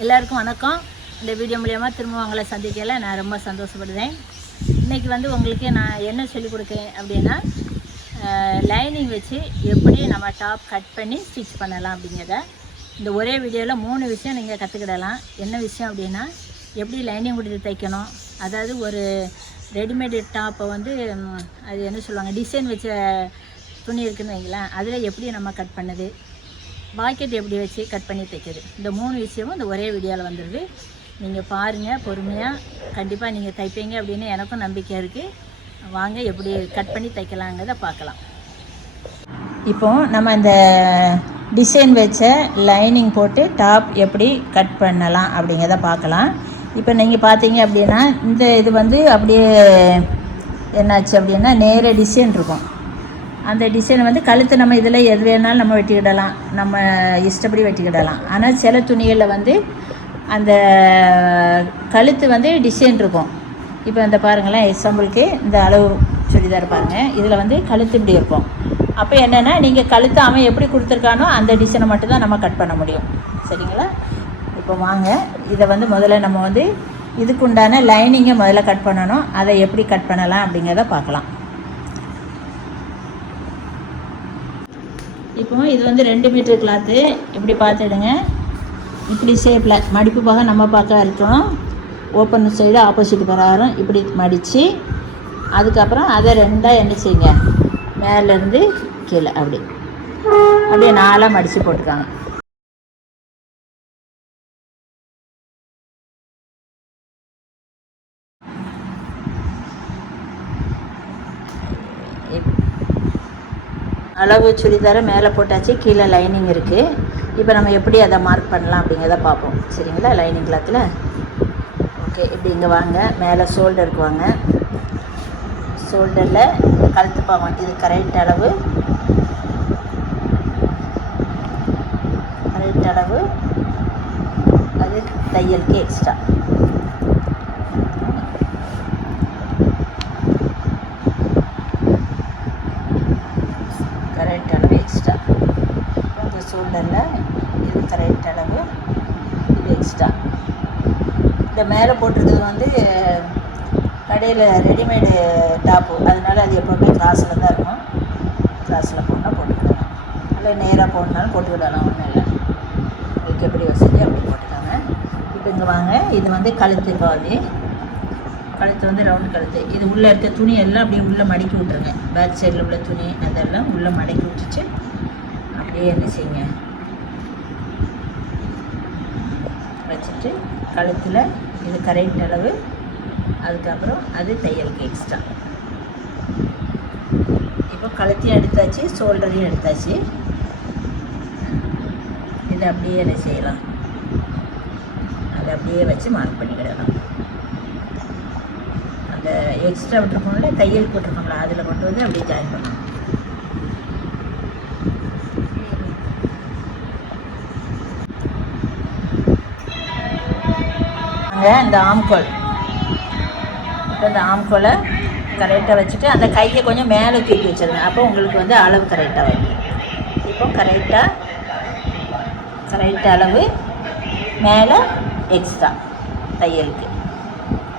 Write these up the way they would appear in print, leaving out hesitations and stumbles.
எல்லாருக்கும் வணக்கம். இந்த வீடியோ மூலமா திரும்ப உங்களை சந்திக்கல நான் ரொம்ப சந்தோஷப்படுறேன். இன்றைக்கி உங்களுக்கு நான் என்ன சொல்லிக் கொடுக்கேன் அப்படின்னா, லைனிங் வச்சு எப்படி நம்ம டாப் கட் பண்ணி ஸ்டிச் பண்ணலாம் அப்படிங்கிறத இந்த ஒரே வீடியோவில் 3 விஷயம் நீங்கள் கற்றுக்கிடலாம். என்ன விஷயம் அப்படின்னா, எப்படி லைனிங் கொடுத்து தைக்கணும், அதாவது ஒரு ரெடிமேடு டாப்பை அது என்ன சொல்லுவாங்க, டிசைன் வச்ச துணி இருக்குதுன்னு வைங்களேன், அதில் எப்படி நம்ம கட் பண்ணுது, பாக்கெட் எப்படி வச்சு கட் பண்ணி தைக்கிறது, இந்த 3 விஷயமும் இந்த ஒரே வீடியோவில் வந்துடுது. நீங்கள் பாருங்கள், பொறுமையாக கண்டிப்பாக நீங்கள் தைப்பீங்க அப்படின்னு எனக்கும் நம்பிக்கை இருக்குது. வாங்க எப்படி கட் பண்ணி தைக்கலாங்கிறத பார்க்கலாம். இப்போது நம்ம இந்த டிசைன் வச்ச லைனிங் போட்டு டாப் எப்படி கட் பண்ணலாம் அப்படிங்கிறத பார்க்கலாம். இப்போ நீங்கள் பார்த்தீங்க அப்படின்னா இந்த இது அப்படியே என்னாச்சு அப்படின்னா நேர டிசைன் இருக்கும். அந்த டிசைன் கழுத்து நம்ம இதில் எது வேணாலும் நம்ம வெட்டிக்கிடலாம், நம்ம இஷ்டப்படி வெட்டிக்கிடலாம். ஆனால் சில துணிகளில் அந்த கழுத்து டிசைன் இருக்கும். இப்போ இந்த பாருங்களேன், எக்ஸாம்பிளுக்கு இந்த அளவு சுடிதார் பாருங்கள், இதில் கழுத்து இப்படி இருக்கும். அப்போ என்னென்னா, நீங்கள் கழுத்து அவன் எப்படி கொடுத்துருக்கானோ அந்த டிசைனை மட்டும்தான் நம்ம கட் பண்ண முடியும். சரிங்களா? இப்போ வாங்க, இதை முதல்ல நம்ம இதுக்குண்டான லைனிங்கை முதல்ல கட் பண்ணணும். அதை எப்படி கட் பண்ணலாம் அப்படிங்கிறத பார்க்கலாம். இப்போ இது 2 மீட்டர் கிளாத்து. இப்படி பார்த்துடுங்க, இப்படி ஷேப்பில் மடிப்பு பாகம் நம்ம பார்க்க இருக்கணும். ஓப்பன் சைடு ஆப்போசிட் பிரகாரம் இப்படி மடித்து, அதுக்கப்புறம் அதை 2ஆக என்ன செய்யுங்க, மேலேருந்து கீழே அப்படியே 4ஆக மடித்து போட்டுக்காங்க. அளவு சுடிதாரை மேலே போட்டாச்சு, கீழே லைனிங் இருக்குது. இப்போ நம்ம எப்படி அதை மார்க் பண்ணலாம் அப்படிங்கிறத பார்ப்போம். சரிங்களா? லைனிங் கிளாத்தில் ஓகே. இப்படி இங்கே வாங்க, மேலே ஷோல்டருக்கு வாங்க. ஷோல்டரில் கழுத்து பாகம் இது கரெக்ட் அளவு, அது தையலுக்கு எக்ஸ்ட்ரா. கரெக்ட் அளவு எக்ஸ்ட்ரா. இந்த ஷோல்டரில் இது கரெக்ட் அளவு, இது எக்ஸ்ட்ரா. இந்த மேலே போட்டிருக்கிறது கடையில் ரெடிமேடு டாப்பு, அதனால் அது எப்போவுமே கிராஸில் தான் இருக்கும். கிராஸில் போனால் போட்டுக்கிடலாம், இல்லை நேராக போடனாலும் போட்டுக்கிடலாம், ஒன்றும் இல்லை. உங்களுக்கு எப்படி வசதி அப்படி போட்டுக்காங்க. இப்போ இங்கே வாங்க, இது கழுத்து பாதி. கழுத்து ரவுண்ட் கழுத்து. இது உள்ளே இருக்க துணி எல்லாம் அப்படியே உள்ளே மடக்கி விட்ருங்க. பேக் சைடில் உள்ள துணி அதெல்லாம் உள்ளே மடக்கி விட்டுச்சு. அப்படியே என்ன செய்யுங்க, வச்சுட்டு கழுத்தில் இது கரெக்ட் அளவு, அதுக்கப்புறம் அது தையலுக்கு எக்ஸ்ட்ரா. இப்போ கழுத்தையும் எடுத்தாச்சு, ஷோல்டரையும் எடுத்தாச்சு. இதை அப்படியே என்ன செய்யலாம், அதை அப்படியே வச்சு மார்க் பண்ணிக்கிடலாம். அந்த எக்ஸ்ட்ரா விட்டுருக்கோம்ல, தையல் போட்டிருக்கோம்ல, அதில் கொண்டு அப்படியே ஜாயின் பண்ணணும். இந்த ஆம்கோல், இப்போ இந்த ஆம்கோலை கரெக்டாக வச்சுட்டு அந்த கையை கொஞ்சம் மேலே தூக்கி வச்சுருங்க. அப்போ உங்களுக்கு அளவு கரெக்டாக வரும். இப்போ கரெக்ட் அளவு மேலே எக்ஸ்ட்ரா தையலுக்கு,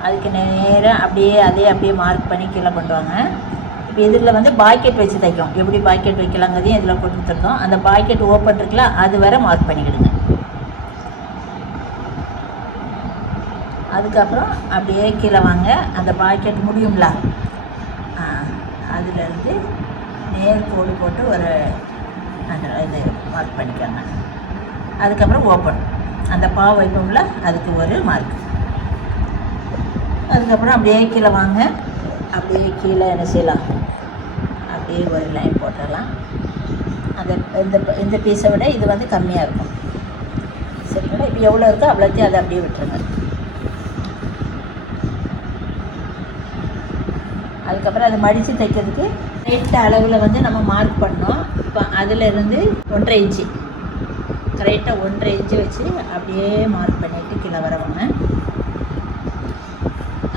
அதுக்கு நேராக அப்படியே மார்க் பண்ணி கீழே கொண்டு வாங்க. இப்போ இதில் பாக்கெட் வச்சு தைக்கும், எப்படி பாக்கெட் வைக்கலாங்கிறதையும் இதில் கொடுத்துருக்கோம். அந்த பாக்கெட் ஓப்பன் இருக்குல்ல, அது வரை மார்க் பண்ணிக்கிடுங்க. அதுக்கப்புறம் அப்படியே கீழே வாங்க, அந்த பாக்கெட் முடியும்ல, அதுலேருந்து நேர் கோடு போட்டு ஒரு இது மார்க் பண்ணிக்கோங்க. அதுக்கப்புறம் ஓப்பன், அந்த பாவு வைப்போம்ல, அதுக்கு ஒரு மார்க். அதுக்கப்புறம் அப்படியே கீழே வாங்க, அப்படியே கீழே என்ன செய்யலாம், அப்படியே ஒரு லைன் போட்டுடலாம். இந்த பீஸை விட இது கம்மியாக இருக்கும். சரிங்களா? இப்போ எவ்வளோ இருக்கோ அவ்வளோத்தையும் அதை அப்படியே விட்டுருங்க. அதுக்கப்புறம் அதை மடித்து தைக்கிறதுக்கு கரெக்ட் அளவில் நம்ம மார்க் பண்ணோம். இப்போ அதிலிருந்து 1.5 இன்ச்சு, கரெக்டாக 1.5 இன்ச்சு வச்சு அப்படியே மார்க் பண்ணிவிட்டு கீழே வரவாங்க.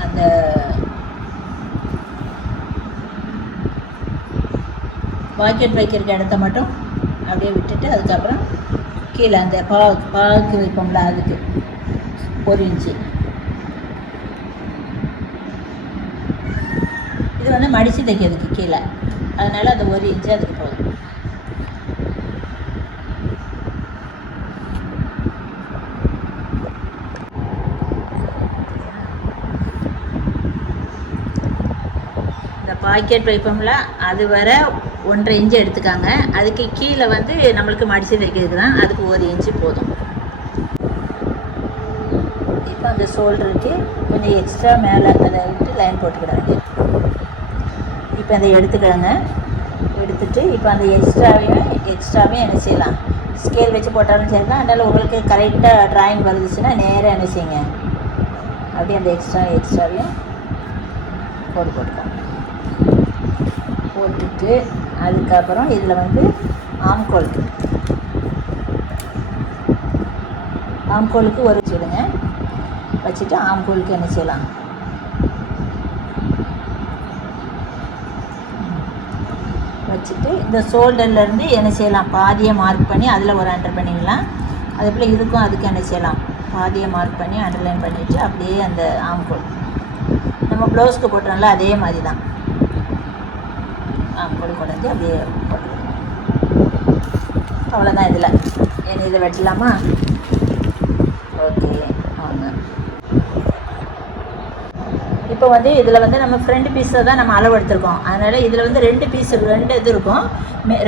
அந்த பாக்கெட் வைக்கிற இடத்த மட்டும் அப்படியே விட்டுட்டு, அதுக்கப்புறம் கீழே அந்த பாக்கு வைப்போம்ல, அதுக்கு 1 இன்ச்சு. இது வந்து மடித்து தைக்கிறதுக்கு கீழே, அதனால் அந்த 1 இன்ச்சு அதுக்கு போதும். இந்த பாக்கெட் வைப்போம்ல, அது வர 1.5 இன்ச்சு எடுத்துக்காங்க. அதுக்கு கீழே வந்து நம்மளுக்கு மடித்து தைக்கிறதுக்கு தான், அதுக்கு 1 இன்ச்சு போதும். இப்போ அந்த ஷோல்டருக்கு கொஞ்சம் எக்ஸ்ட்ரா மேலே அதை விட்டு லைன் போட்டுக்கிடாங்க. இப்போ அதை எடுத்துக்கிடுங்க. எடுத்துகிட்டு இப்போ அந்த எக்ஸ்ட்ராவே என்ன செய்யலாம், ஸ்கேல் வச்சு போட்டாலும் சரி தான். அதனால் உங்களுக்கு கரெக்டாக ட்ராயிங் வந்துச்சுன்னா நேராக என்ன செய்யுங்க, அப்படியே அந்த எக்ஸ்ட்ராவையும் போட்டுக்கோங்க. போட்டுட்டு அதுக்கப்புறம் இதில் வந்து ஆம்கோலுக்கு ஒரு வச்சுடுங்க. வச்சுட்டு ஆம்கோலுக்கு என்ன செய்யலாம், வச்சுட்டு இந்த ஷோல்டர்லேருந்து என்ன செய்யலாம், பாதியை மார்க் பண்ணி அதில் ஒரு அண்டர் பண்ணிக்கலாம். அதே போல் இதுக்கும் அதுக்கு என்ன செய்யலாம், பாதியை மார்க் பண்ணி அண்டர்லைன் பண்ணிவிட்டு அப்படியே அந்த ஆம்கோல் நம்ம ப்ளவுஸ்க்கு போட்டோம்ல அதே மாதிரி தான் ஆம்கோல் கொண்டு அப்படியே போட்டுக்கலாம். அவ்வளோதான். இதில் இதை வெட்டலாமா? ஓகே வாங்க. இப்போ வந்து இதில் வந்து நம்ம ஃப்ரண்ட் பீஸை தான் நம்ம அளவு எடுத்துருக்கோம். அதனால் இதில் வந்து 2 இது இருக்கும்.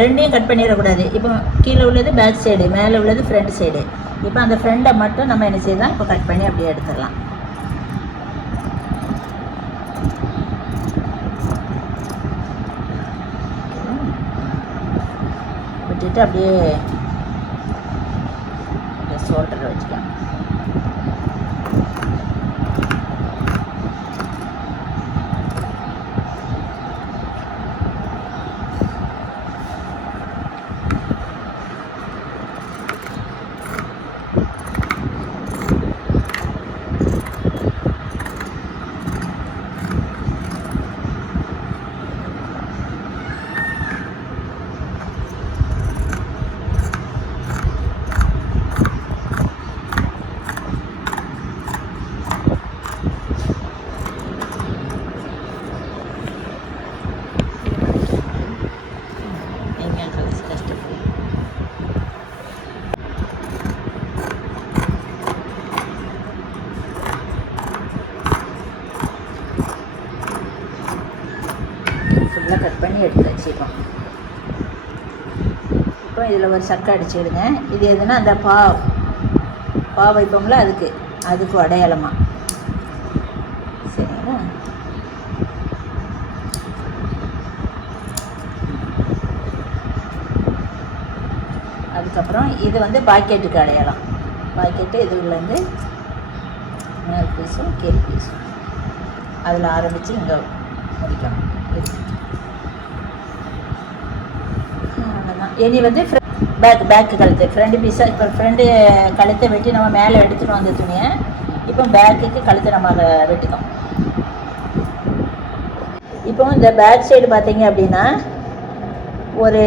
ரெண்டையும் கட் பண்ணிடக்கூடாது. இப்போ கீழே உள்ளது பேக் சைடு, மேலே உள்ளது ஃப்ரண்ட் சைடு. இப்போ அந்த ஃப்ரண்டை மட்டும் நம்ம என்ன செய்யலாம், இப்போ கட் பண்ணி அப்படியே எடுத்துடலாம். விட்டுட்டு அப்படியே ஷோல்டரை வச்சுக்கலாம். ஃபுல்லாக கட் பண்ணி எடுத்து வச்சுக்கோம். இப்போ இதில் ஒரு சக்கை அடிச்சுடுங்க. இது எதுனா அந்த பா வைப்போம்ல அதுக்கு அடையாளமாக. சரிங்களா? அதுக்கப்புறம் இது வந்து பாக்கெட்டுக்கு அடையாளம். பாக்கெட்டு இதுலேருந்து மேல் பீஸும் கீழ் பீஸும் அதில் ஆரம்பித்து இங்கே முடிக்கணும். இனி வந்து பேக்கு கழுத்து ஃப்ரண்ட் பீஸை, இப்போ ஃப்ரண்டு கழுத்தை வெட்டி நம்ம மேலே எடுத்துகிட்டு வந்த துணியை இப்போ பேக்குக்கு கழுத்தை நம்ம அதை வெட்டிட்டோம். இப்போ இந்த பேக் சைடு பார்த்தீங்க அப்படின்னா ஒரு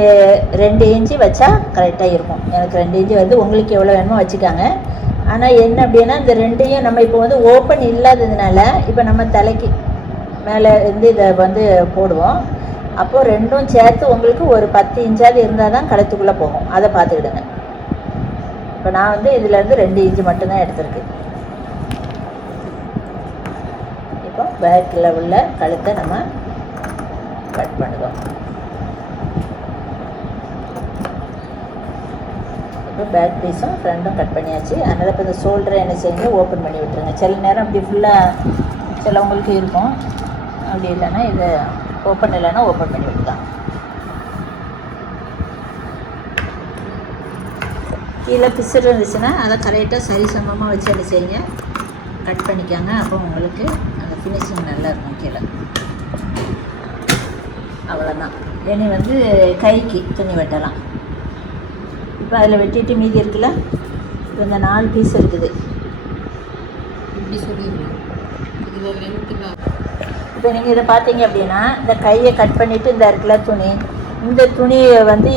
2 இன்ச்சு வச்சா கரெக்டாக இருக்கும். எனக்கு 2 இன்ச்சு வந்து உங்களுக்கு எவ்வளோ வேணுமோ வச்சுக்காங்க. ஆனால் என்ன அப்படின்னா இந்த 2ஐயும் நம்ம இப்போ வந்து ஓப்பன் இல்லாததுனால இப்போ நம்ம தலைக்கு மேலே இருந்து இதை வந்து போடுவோம். அப்போது 2ம் சேர்த்து உங்களுக்கு ஒரு 10 இன்ச்சாவது இருந்தால் தான் கழுத்துக்குள்ளே போகும். அதை பார்த்துக்கிடுங்க. இப்போ நான் வந்து இதிலேருந்து 2 இன்ச்சு மட்டும்தான் எடுத்துருக்கு. இப்போ பேக்கில் உள்ள கழுத்தை நம்ம கட் பண்ணுவோம். இப்போ பேக் பீஸும் ஃப்ரண்ட்டும் கட் பண்ணியாச்சு. அதனால் இப்போ இந்த ஷோல்டரை என்ன செய்யுங்க, ஓப்பன் பண்ணி விட்டுருங்க. சில நேரம் அப்படி ஃபுல்லாக சிலவங்களுக்கு இருக்கும். அப்படி இல்லைன்னா இதை ஓப்பன் இல்லைன்னா ஓப்பன் பண்ணி விட்டுதான். கீழே பிசுறு இருந்துச்சுன்னா அதை கரெக்டாக சரி சமமாக வச்சு அதை செய்யுங்க, கட் பண்ணிக்காங்க. அப்போ உங்களுக்கு அந்த ஃபினிஷிங் நல்லா இருக்கும் கீழே. அவ்வளோதான். இனி வந்து கைக்கு துணி வெட்டலாம். இப்போ அதில் வெட்டிட்டு மீதி இருக்குல்ல, இப்போ இந்த 4 பீஸ் இருக்குது. இப்படி சொல்லிடுவோம். இதில் லென்த்துலாம் இப்போ நீங்கள் இதை பார்த்தீங்க அப்படின்னா இந்த கையை கட் பண்ணிவிட்டு இந்த இருக்குல்ல துணி, இந்த துணியை வந்து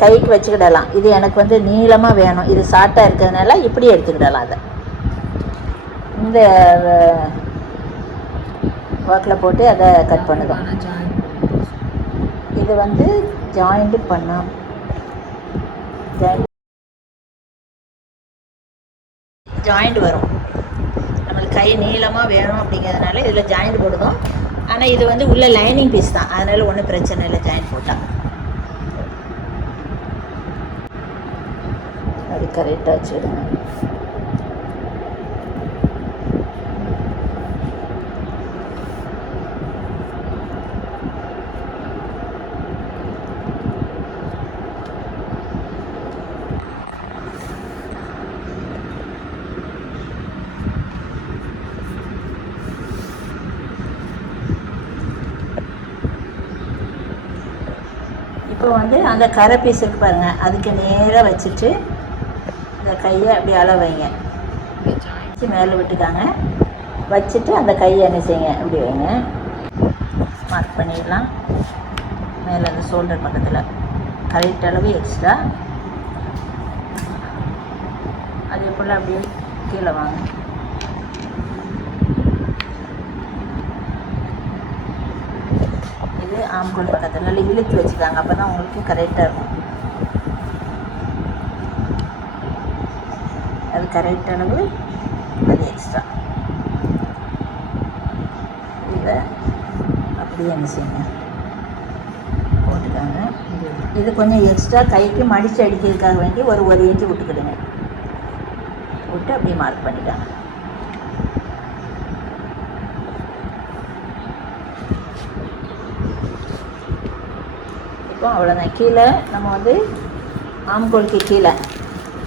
கைக்கு வச்சுக்கிடலாம். இது எனக்கு வந்து நீளமாக வேணும், இது ஷார்ட்டாக இருக்கிறதுனால இப்படி எடுத்துக்கிடலாம். அதை இந்த ஒர்க்கில் போட்டு அதை கட் பண்ணுதோம். இது வந்து ஜாயிண்ட் பண்ணோம். ஜாயிண்ட் வரும். நம்மளுக்கு கை நீளமாக வேணும் அப்படிங்கிறதுனால இதில் ஜாயிண்ட் போடுதோம். ஆனால் இது வந்து உள்ள லைனிங் பீஸ் தான், அதனால் ஒன்றும் பிரச்சனை இல்லை ஜாயிண்ட் போட்டால். அது கரெக்டாக வச்சுடுங்க. இப்போ வந்து அந்த கரை பீஸ் இருக்கு பாருங்கள், அதுக்கு நேராக வச்சுட்டு இந்த கையை அப்படி அளவைங்க, மேலே விட்டுக்காங்க, வச்சுட்டு அந்த கையை என்ன செய்யுங்க அப்படி வைங்க, மார்க் பண்ணிடலாம். மேலே அந்த ஷோல்டர் பக்கத்தில் கரெக்ட் அளவு எக்ஸ்ட்ரா, அதே போல் அப்படியே கீழே வாங்க. இது ஆம்கோல் பக்கத்தில் நல்லா இழுத்து வச்சுக்காங்க, அப்போ தான் உங்களுக்கு கரெக்டாக இருக்கும். அது கரெக்ட் அளவு, அது எக்ஸ்ட்ரா. இதை அப்படியே என்ன செய்யுங்க போட்டுக்காங்க. இது கொஞ்சம் எக்ஸ்ட்ரா கைக்கு மடித்து அடிக்கிறதுக்காக வேண்டி ஒரு இன்ச்சு விட்டுக்கிடுங்க, விட்டு அப்படியே மார்க் பண்ணிக்காங்க. இப்போ அவ்வளோதான். கீழே நம்ம வந்து ஆம்கோலுக்கு கீழே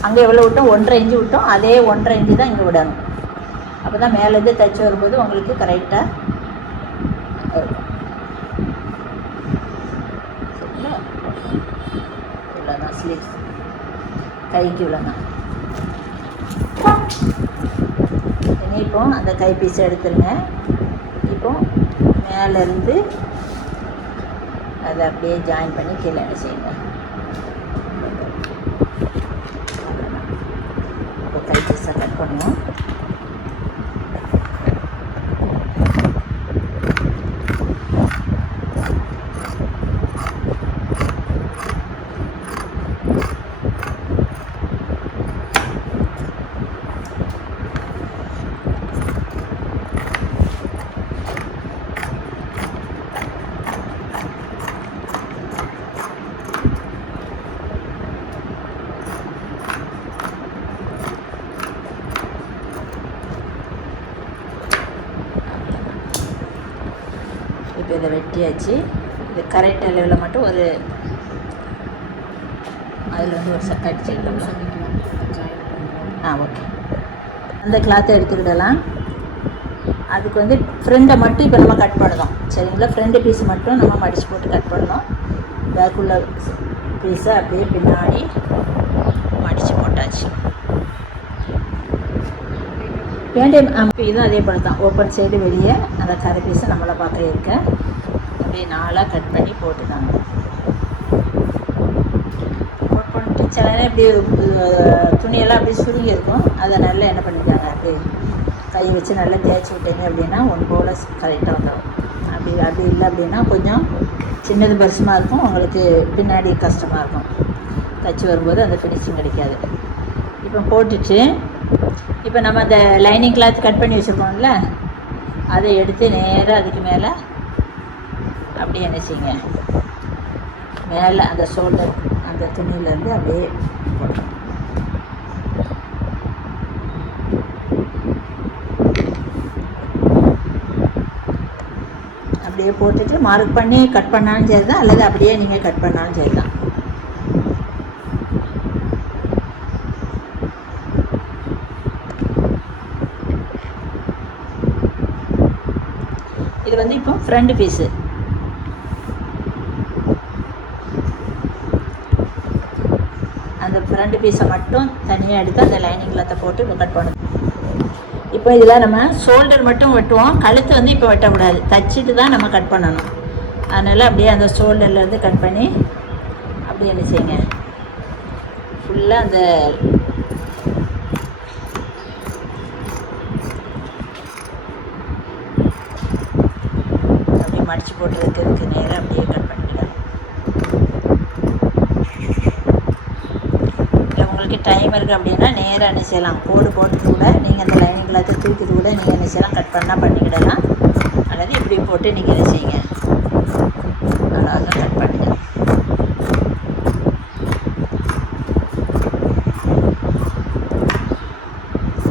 அங்கே எவ்வளோ விட்டோம், 1.5 இன்ச்சு விட்டோம், அதே 1.5 இன்ச்சு தான் இங்கே விடணும். அப்போ தான் மேலேருந்து தைச்சி வரும்போது உங்களுக்கு கரெக்டாக இருக்கும். சரிங்களா? இவ்வளோதான் ஸ்லீவ்ஸ், கைக்கு இவ்வளோதான். இப்போ அந்த கை பீஸை எடுத்துருங்க. இப்போ மேலேருந்து அதை அப்படியே ஜாயின் பண்ணி கீழே என்ன செய்யுங்க. இப்போ கை பீஸை கட் பண்ணுவோம். இப்போ இதை வெட்டியாச்சு. இது கரெக்ட் அளவில் மட்டும் ஒரு அதில் வந்து ஒரு சட்டை அடிச்சுக்கிட்டோம். ஓகே. அந்த கிளாத்தை எடுத்துக்கிடலாம். அதுக்கு வந்து ஃப்ரெண்டை மட்டும் இப்போ நம்ம கட் பண்ணணும். சரிங்களா? ஃப்ரெண்டு பீஸ் மட்டும் நம்ம மடித்து போட்டு கட் பண்ணணும். பேக்குள்ள பீஸை அப்படியே பின்னாடி மடித்து போட்டாச்சு. வேண்டிய இதுவும் அதே போல் தான். ஓப்பன் சைடு வெளியே அந்த கரை பீஸை நம்மளை பார்க்க இருக்க அப்படியே 4ஆக கட் பண்ணி போட்டுக்காங்க. போட் பண்ணிட்டு சில நேரம் இப்படி துணியெல்லாம் அப்படியே சுருங்கி இருக்கும். அதை நல்லா என்ன பண்ணிக்காங்க, அப்படி கை வச்சு நல்லா தேய்ச்சி விட்டீங்க அப்படின்னா ஒன்று போல் கரெக்டாக வந்துடும். அப்படி இல்லை அப்படின்னா கொஞ்சம் சின்னது பரிசுமாக இருக்கும், உங்களுக்கு பின்னாடி கஷ்டமாக இருக்கும். தைச்சி வரும்போது அந்த ஃபினிஷிங் கிடைக்காது. இப்போ போட்டுட்டு இப்போ நம்ம அந்த லைனிங் கிளாத் கட் பண்ணி வச்சுருக்கோம்ல, அதை எடுத்து நேராக அதுக்கு மேலே அப்படியே என்ன செய்யுங்க, மேலே அந்த ஷோல்டர் அந்த துணியிலேருந்து அப்படியே போடணும். அப்படியே போட்டுட்டு மார்க் பண்ணி கட் பண்ணாலும் சரி தான், அல்லது அப்படியே நீங்கள் கட் பண்ணாலும் சரி தான். இது வந்து இப்போ ஃப்ரண்ட் பீஸு. அந்த ஃப்ரண்ட் பீஸை மட்டும் தனியாக எடுத்து அந்த லைனிங் கிளாத்தை போட்டு கட் பண்ணணும். இப்போ இதில் நம்ம ஷோல்டர் மட்டும் வெட்டுவோம், கழுத்து வந்து இப்போ வெட்டக்கூடாது, தைச்சிட்டு தான் நம்ம கட் பண்ணணும். அதனால் அப்படியே அந்த ஷோல்டர்லேருந்து கட் பண்ணி அப்படியே என்ன செய்யுங்க, ஃபுல்லாக அந்த மடித்து போட்டுறதுக்கு நேராக அப்படியே கட் பண்ணிக்கலாம். இல்லை உங்களுக்கு டைம் இருக்குது அப்படின்னா நேராக என்ன செய்யலாம், கோடு போட்டு கூட நீங்கள் அந்த லைனிங் கிளாத்தை தூக்கிட்டு கூட நீங்கள் என்ன செய்யலாம், கட் பண்ணால் பண்ணிக்கிடலாம். அல்லது இப்படி போட்டு நீங்கள் என்ன செய்யுங்க, அழகாக கட் பண்ணுங்க.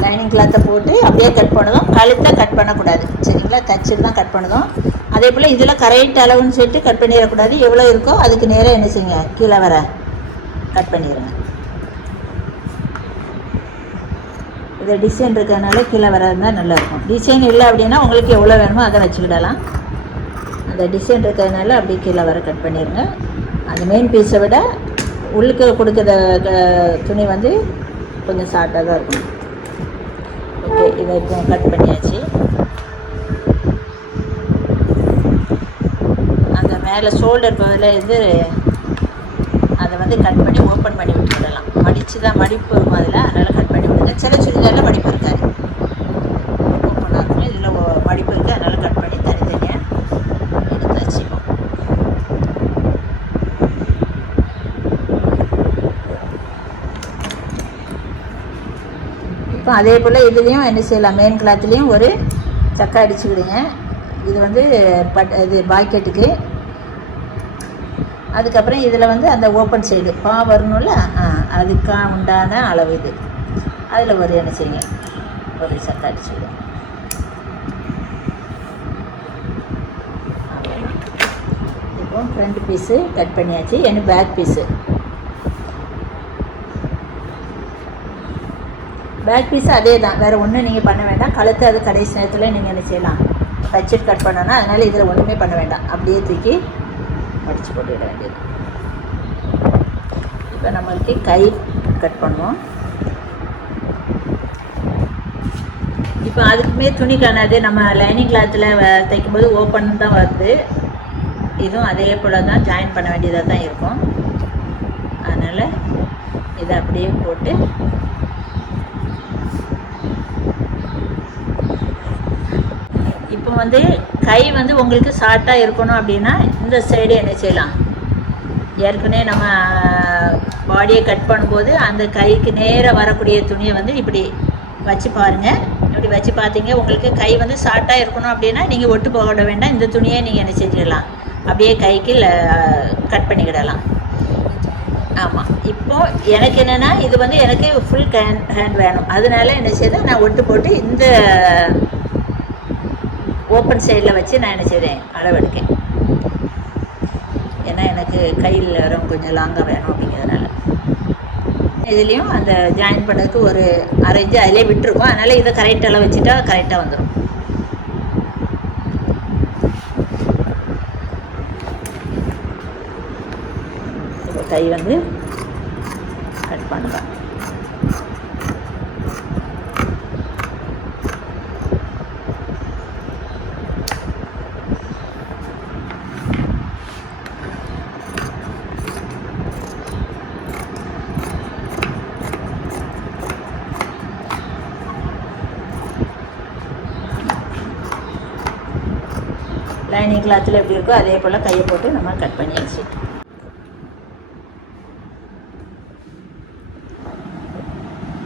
லைனிங் கிளாத்தை போட்டு அப்படியே கட் பண்ணதும் கழுத்தை கட் பண்ணக்கூடாது, சரிங்களா? தச்சுட்டு தான் கட் பண்ணதும். அதே போல் இதில் கரெக்ட் அளவுன்னு சொல்லிட்டு கட் பண்ணிடக்கூடாது. எவ்வளோ இருக்கோ அதுக்கு நேராக என்ன செய்யுங்க, கீழே வர கட் பண்ணிடுங்க. இது டிசைன் இருக்கிறதுனால கீழே வரதுதான் நல்லாயிருக்கும். டிசைன் இல்லை அப்படின்னா உங்களுக்கு எவ்வளோ வேணுமோ அதை வச்சுக்கிடலாம். அந்த டிசைன் இருக்கிறதுனால அப்படியே கீழே வர கட் பண்ணிடுங்க. அந்த மெயின் பீஸை விட உள்ளுக்கு கொடுக்குற துணி வந்து கொஞ்சம் ஷார்ட்டாக தான் இருக்கும். ஓகே, இதை இப்போ கட் பண்ணியாச்சு. அந்த மேலே ஷோல்டர் பகுதியில் இது அதை வந்து கட் பண்ணி ஓப்பன் பண்ணி விட்டுக்கிடலாம். மடித்து தான் மடிப்பு இருக்கும் அதில், அதனால் கட் பண்ணி விடுங்க. சில சுடிதாரில் மடிப்பு இருக்காது, ஓப்பனாக இருக்கும். இதில் மடிப்பு இருக்குது, அதனால் கட் பண்ணி தனித்தனியாக எடுத்து வச்சுப்போம். இப்போ அதே போல் இதுலேயும் என்ன செய்யலாம், மெயின் கிளாத்லேயும் ஒரு சக்கை அடிச்சுக்கிடுங்க. இது வந்து இது பாக்கெட்டுக்கு. அதுக்கப்புறம் இதில் வந்து அந்த ஓப்பன் சைடு வரணும்ல, அதுக்காக உண்டான அளவு இது. அதில் ஒரு என்ன செய்யுங்க, ஒரு சக்கை அடிச்சுக்கிடுங்க. இப்போ ஃப்ரண்ட் பீஸு கட் பண்ணியாச்சு. எனக்கு பேக் பீஸு, பேக் பீஸு அதே தான், வேறு ஒன்றும் நீங்கள் பண்ண வேண்டாம். கழுத்து அது கடைசி நேரத்தில் நீங்கள் என்ன செய்யலாம், பட்ஜெட் கட் பண்ணோன்னா, அதனால் இதில் ஒன்றுமே பண்ண வேண்டாம். அப்படியே தூக்கி மடித்து போட்டுவிட வேண்டியது. இப்போ நம்மளுக்கு கை கட் பண்ணுவோம். இப்போ அதுக்குமே துணி காணாது. நம்ம லைனிங் கிளாத்தில் தைக்கும்போது ஓப்பன் தான் வருது. இதுவும் அதே போல் தான் ஜாயின் பண்ண வேண்டியதாக தான் இருக்கும். அதனால் இதை அப்படியே போட்டு இப்போ வந்து கை வந்து உங்களுக்கு ஷார்ட்டாக இருக்கணும் அப்படின்னா இந்த சைடு என்ன செய்யலாம், ஏற்கனவே நம்ம பாடியை கட் பண்ணும்போது அந்த கைக்கு நேராக வரக்கூடிய துணியை வந்து இப்படி வச்சு பாருங்கள். இப்படி வச்சு பார்த்தீங்க, உங்களுக்கு கை வந்து ஷார்ட்டாக இருக்கணும் அப்படின்னா நீங்கள் ஒட்டு போட வேண்டாம். இந்த துணியை நீங்கள் என்ன செஞ்சிடலாம், அப்படியே கைக்கு கட் பண்ணிக்கிடலாம். ஆமாம், இப்போது எனக்கு என்னென்னா இது வந்து எனக்கு ஃபுல் ஹேண்ட் வேணும். அதனால என்ன செய்யுது, நான் ஒட்டு போட்டு இந்த ஓப்பன் சைடில் வச்சு நான் என்ன செய்கிறேன், அளவெடுக்கேன். ஏன்னா எனக்கு கையில் ரொம்ப கொஞ்சம் லாங்காக வேணும் அப்படிங்கிறதுனால. இதுலேயும் அந்த ஜாயின் பண்ணதுக்கு ஒரு அரை இன்ச்சு அதிலே விட்டுருக்கோம். அதனால் இதை கரெக்ட் அளவு வச்சுட்டா கரெக்டாக வந்துடும். இப்போ கை வந்து கட் பண்ணுவேன். லைனிங் கிளாத்தில் எப்படி இருக்கோ அதே போல் கையை போட்டு நம்ம கட் பண்ணியாச்சு.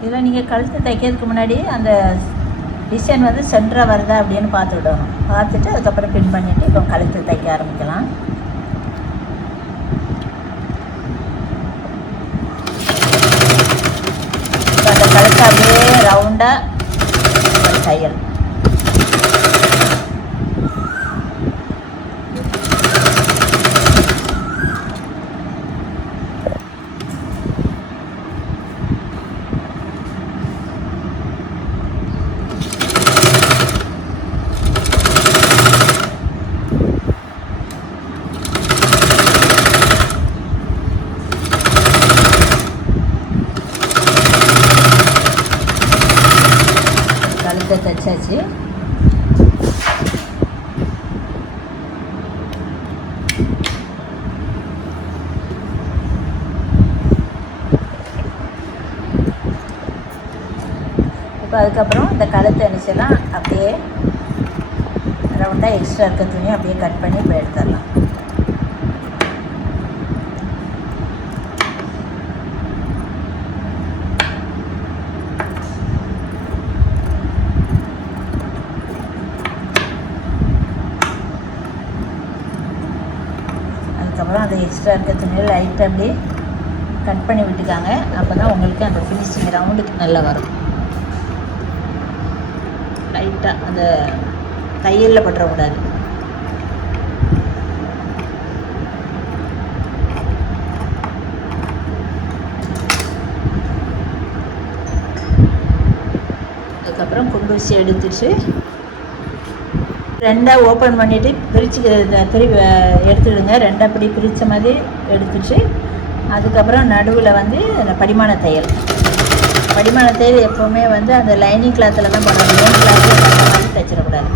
இதில் நீங்கள் கழுத்து தைக்கிறதுக்கு முன்னாடி அந்த டிசைன் வந்து சென்டராக வருதா அப்படின்னு பார்த்து விடணும். பார்த்துட்டு அதுக்கப்புறம் பின் பண்ணிவிட்டு இப்போ கழுத்து தைக்க ஆரம்பிக்கலாம். இப்போ அந்த கழுத்தை அப்படியே ரவுண்டாக தையல். தைச்சாச்சு. இப்போ அதுக்கப்புறம் இந்த கழுத்தை அணிச்செல்லாம் அப்படியே ரவுண்டாக எக்ஸ்ட்ரா இருக்க துணியை அப்படியே கட் பண்ணி இப்போ எடுத்துடலாம். அதுக்கப்புறம் அந்த எக்ஸ்ட்ரா இருக்க துணியில் லைட்டாக அப்படியே கட் பண்ணி விட்டுக்காங்க. அப்போ தான் உங்களுக்கு அந்த ஃபினிஷிங் ரவுண்டுக்கு நல்லா வரும். லைட்டாக அந்த தையலில் பற்றக்கூடாது. அதுக்கப்புறம் குண்டூசி எடுத்துட்டு ரெண்டாக ஓப்பன் பண்ணிவிட்டு பிரித்து திருப்பி எடுத்துவிடுங்க. ரெண்டாக அப்படி பிரித்த மாதிரி எடுத்துட்டு அதுக்கப்புறம் நடுவில் வந்து படிமான தையல் எப்போவுமே வந்து அந்த லைனிங் கிளாத்தில் தான் பண்ணணும். மெயின் கிளாத்தில் பண்ண மாதிரி தைச்சிடக்கூடாது.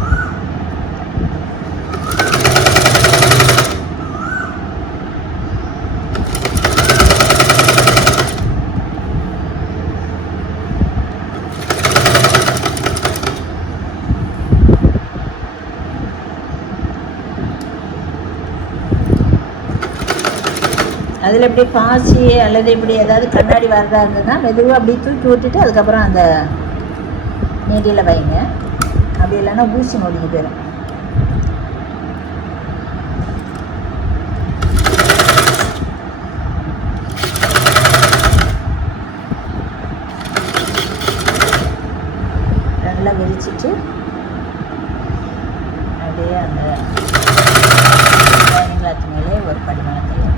அதில் இப்படி பாசி அல்லது இப்படி ஏதாவது கண்ணாடி வரதா இருந்ததுன்னா மெதுவாக அப்படி தூக்கி விட்டுட்டு அதுக்கப்புறம் அந்த நீடியில் வைங்க. அப்படி இல்லைன்னா ஊசி நொடிக்கு போயிடும். நல்லா விரிச்சிட்டு அப்படியே அந்த லைனிங் கிளாத் மேலே ஒரு படிமான தையல்.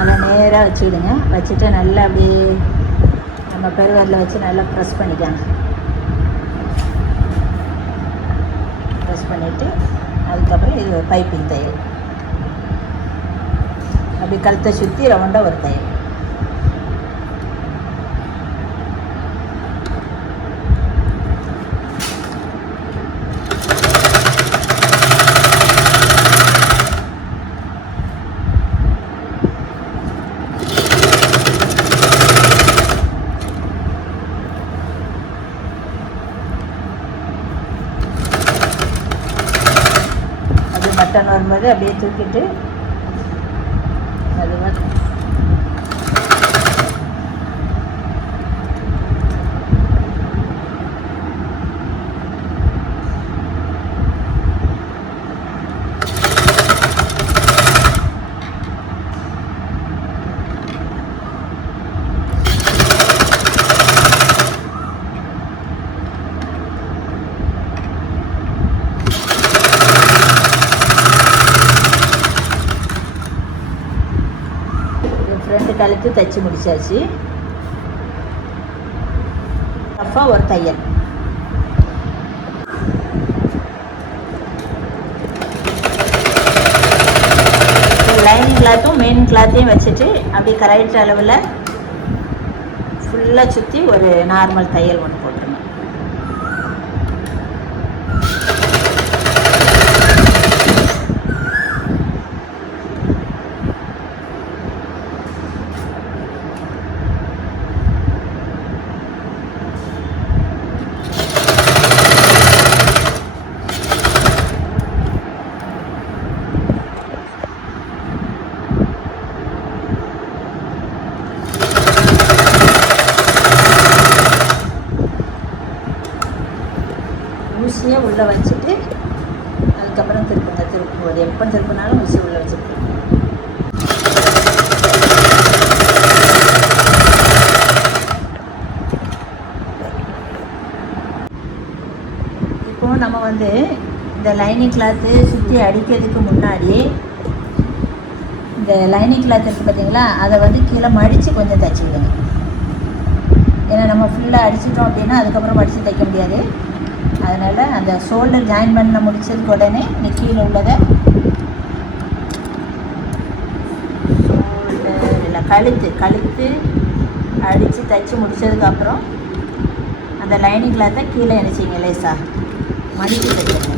அதை நேராக வச்சுக்கிடுங்க. வச்சுட்டு நல்லா அப்படியே நம்ம பெருவரில் வச்சு நல்லா ப்ரெஸ் பண்ணிக்காங்க. ப்ரெஸ் பண்ணிவிட்டு அதுக்கப்புறம் இது ஒரு பைப்பிங் தையல். அப்படி கழுத்தை சுற்றி ரவுண்டாக ஒரு தையல். பட்டன் வரும்போது அப்படியே தூக்கிட்டு அதுவாக ஃப்ரெண்டு கழுத்து தைச்சி முடிச்சாச்சு. ரஃபாக ஒரு தையல். லைனிங் கிளாத்தும் மெயின் கிளாத்தையும் வச்சுட்டு அப்படி கரெக்ட் அளவில் ஃபுல்லாக சுற்றி ஒரு நார்மல் தையல் ஒன்று போட்டுருங்க. ஊசியை உள்ளே வச்சுட்டு அதுக்கப்புறம் திருப்பும்போது எப்போ திருப்பினாலும் ஊசி உள்ளே வச்சுட்டு இப்போது நம்ம வந்து இந்த லைனிங் கிளாத்து சுற்றி அடிக்கிறதுக்கு முன்னாடி இந்த லைனிங் கிளாத் இருக்குது பார்த்தீங்களா, அதை வந்து கீழே மடித்து கொஞ்சம் தைச்சி விடுங்க. ஏன்னா நம்ம ஃபுல்லாக அடிச்சிட்டோம் அப்படின்னா அதுக்கப்புறம் மடித்து தைக்க முடியாது. அதனால் அந்த ஷோல்டர் ஜாயின் பண்ண முடிச்சதுக்கு உடனே இந்த கீழே உள்ளதை ஷோல்டர் இல்லை கழுத்து அடித்து தைச்சி முடித்ததுக்கப்புறம் அந்த லைனிங் கிளாத்தை கீழே நினச்சிங்க லேசா மடித்து தைக்கணும்.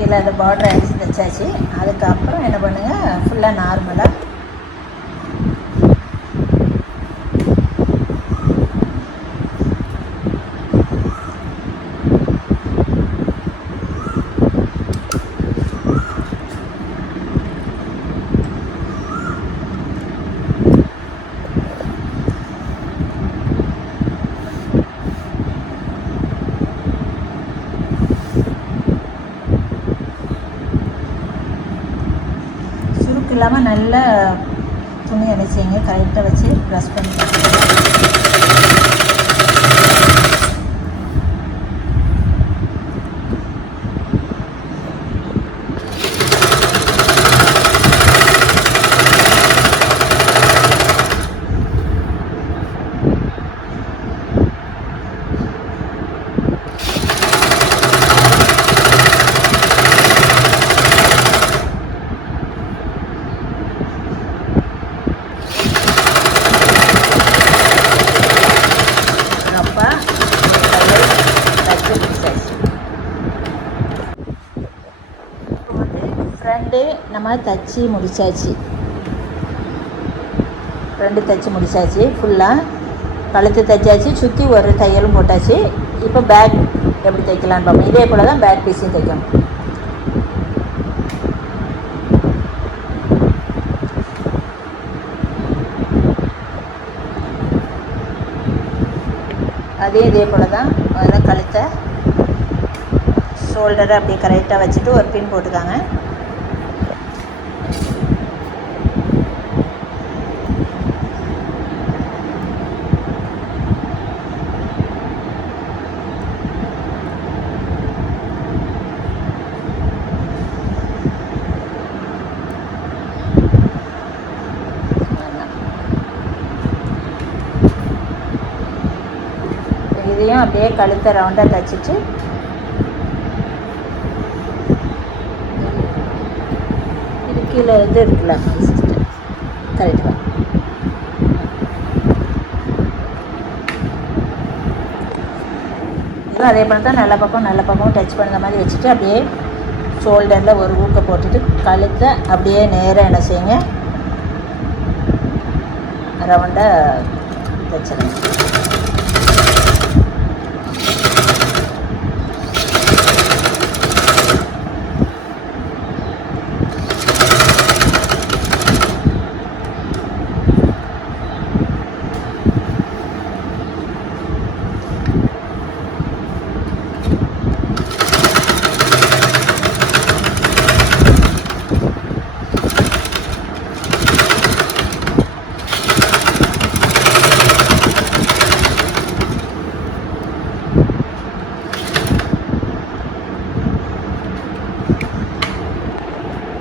கீழே அந்த பார்டர் அடித்து தைச்சாச்சு. அதுக்கப்புறம் என்ன பண்ணுங்கள், ஃபுல்லாக நார்மலாக இல்லாமல் நல்லா துணி அணைச்சிங்க, கரெக்டாக வச்சு ப்ரெஸ் பண்ணி ஃப்ரண்ட்டு நம்ம தைச்சி முடித்தாச்சு. ஃப்ரண்ட்டு தைச்சி முடித்தாச்சு, ஃபுல்லாக கழுத்து தைச்சாச்சு, சுற்றி ஒரு தையலும் போட்டாச்சு. இப்போ பேக் எப்படி தைக்கலான்னு பார்ப்போம். இதே போல் தான் பேக் பீஸையும் தைக்கணும். இதே போல் தான் அதில் கழுத்தை ஷோல்டரை அப்படியே கரெக்டாக வச்சுட்டு ஒரு பின் போட்டுக்காங்க. இதையும் அப்படியே கழுத்தை ரவுண்டாக தைச்சிட்டு இது கீழே இது இருக்குல்ல கரெக்டாக இதுவும் அதே போல் தான் நல்ல பக்கம் டச் பண்ணுற மாதிரி வச்சுட்டு அப்படியே ஷோல்டரில் ஒரு ஊக்கை போட்டுட்டு கழுத்தை அப்படியே நேராக என்ன செய்யுங்க, ரவுண்டாக தைச்சிடுங்க.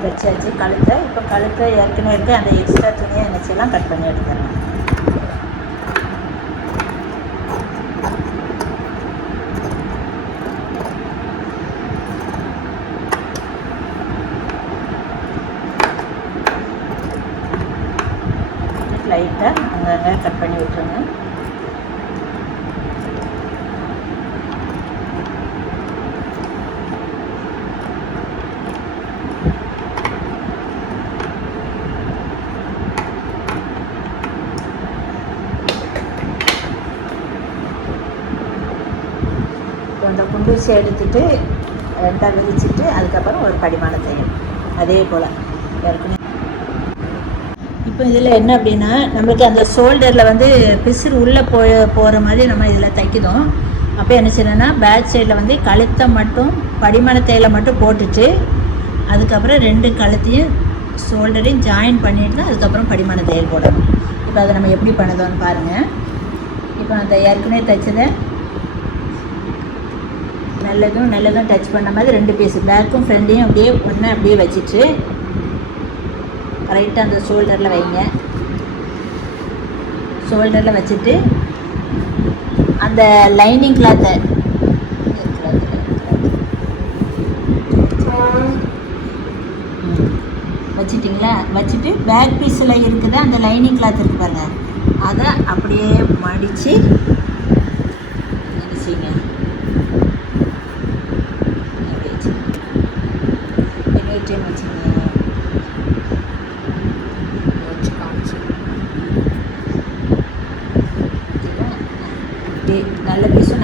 தைச்சாச்சு கழுத்தை. இப்போ கழுத்தை ஏற்கனவே இருக்க அந்த எக்ஸ்ட்ரா துணியை நினச்செல்லாம் கட் பண்ணி எடுத்துடலாம். லைட்டாக அங்கங்கே கட் பண்ணி விட்டுருங்க. அந்த குண்டூசி எடுத்துட்டு ரெண்டாக விரிச்சிட்டு அதுக்கப்புறம் ஒரு படிமான தையல் அதே போல் ஏற்கனவே. இப்போ இதில் என்ன அப்படின்னா, நம்மளுக்கு அந்த ஷோல்டரில் வந்து பிசுறு உள்ளே போகிற மாதிரி நம்ம இதில் தைக்கிறோம். அப்போ என்ன செய்யணும்னா, பேக் சைடில் வந்து கழுத்தை மட்டும் படிமான தையலை மட்டும் போட்டுட்டு, அதுக்கப்புறம் 2 கழுத்தையும் ஷோல்டரையும் ஜாயின் பண்ணிட்டு தான் அதுக்கப்புறம் படிமான தையல் போடணும். இப்போ அதை நம்ம எப்படி பண்ணுதோன்னு பாருங்கள். இப்போ அந்த ஏற்கனவே தைச்சதை நல்லதும் டச் பண்ண மாதிரி 2 பீஸு பேக்கும் ஃப்ரண்ட்டையும் அப்படியே ஒன்றா அப்படியே வச்சுட்டு கரெக்டாக அந்த ஷோல்டரில் வைங்க. ஷோல்டரில் வச்சுட்டு அந்த லைனிங் கிளாத்தை வச்சுட்டிங்களா, வச்சுட்டு பேக் பீஸில் இருக்குது அந்த லைனிங் கிளாத் இருக்குது பாருங்கள், அதை அப்படியே மடித்து செய்யுங்க.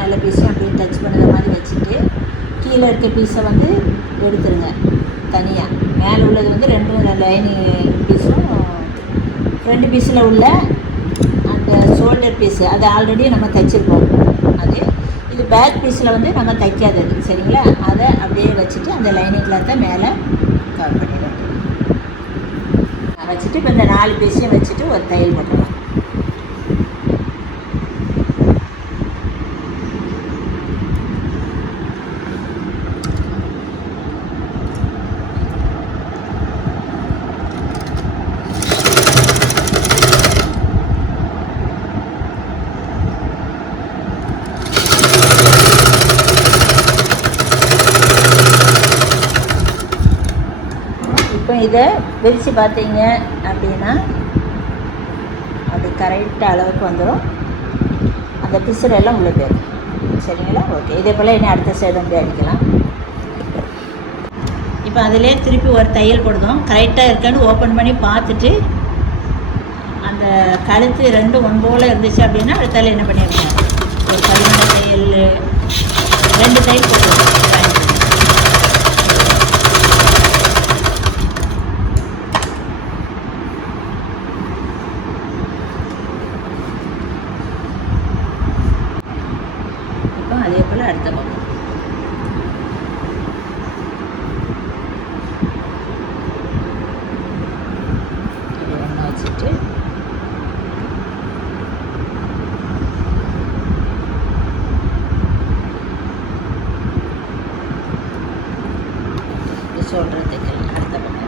நல்ல பீஸையும் அப்படியே டச் பண்ணுற மாதிரி வச்சுட்டு கீழே இருக்க பீஸை வந்து எடுத்துருங்க தனியாக. மேலே உள்ளது வந்து 2 லைனிங் பீஸும் 2 பீஸில் உள்ள அந்த ஷோல்டர் பீஸு அது ஆல்ரெடி நம்ம தைச்சிருக்கோம். அது இது பேக் பீஸில் வந்து நம்ம தைக்காதது, சரிங்களா? அதை அப்படியே வச்சுட்டு அந்த லைனிங் கிளாத்தை மேலே கவர் பண்ணிடுவோம். வச்சுட்டு இப்போ இந்த 4 பீஸையும் வச்சுட்டு ஒரு தையல் போட்டுருவோம். இப்போ இதை விரித்து பார்த்தீங்க அப்படின்னா அப்படி கரெக்டாக அளவுக்கு வந்துடும். அந்த பிசுறு எல்லாம் உள்ளே போயிடும், சரிங்களா? ஓகே, இதே போல் இன்னும் அடுத்த சைடு வந்து அடிக்கலாம். இப்போ அதிலே திருப்பி ஒரு தையல் போடுதோம். கரெக்டாக இருக்கான்னு ஓப்பன் பண்ணி பார்த்துட்டு அந்த கழுத்து 2 ஒன்போல் இருந்துச்சு அப்படின்னா அடுத்தால என்ன பண்ணிடுங்க, ஒரு 14 தையல் 2 தையல் போடுவோம். அதே போல் அடுத்த பக்கம் இப்படி ஒன்றா வச்சுட்டு ஷோல்டர் தைக்கலாம். அடுத்த பக்கம்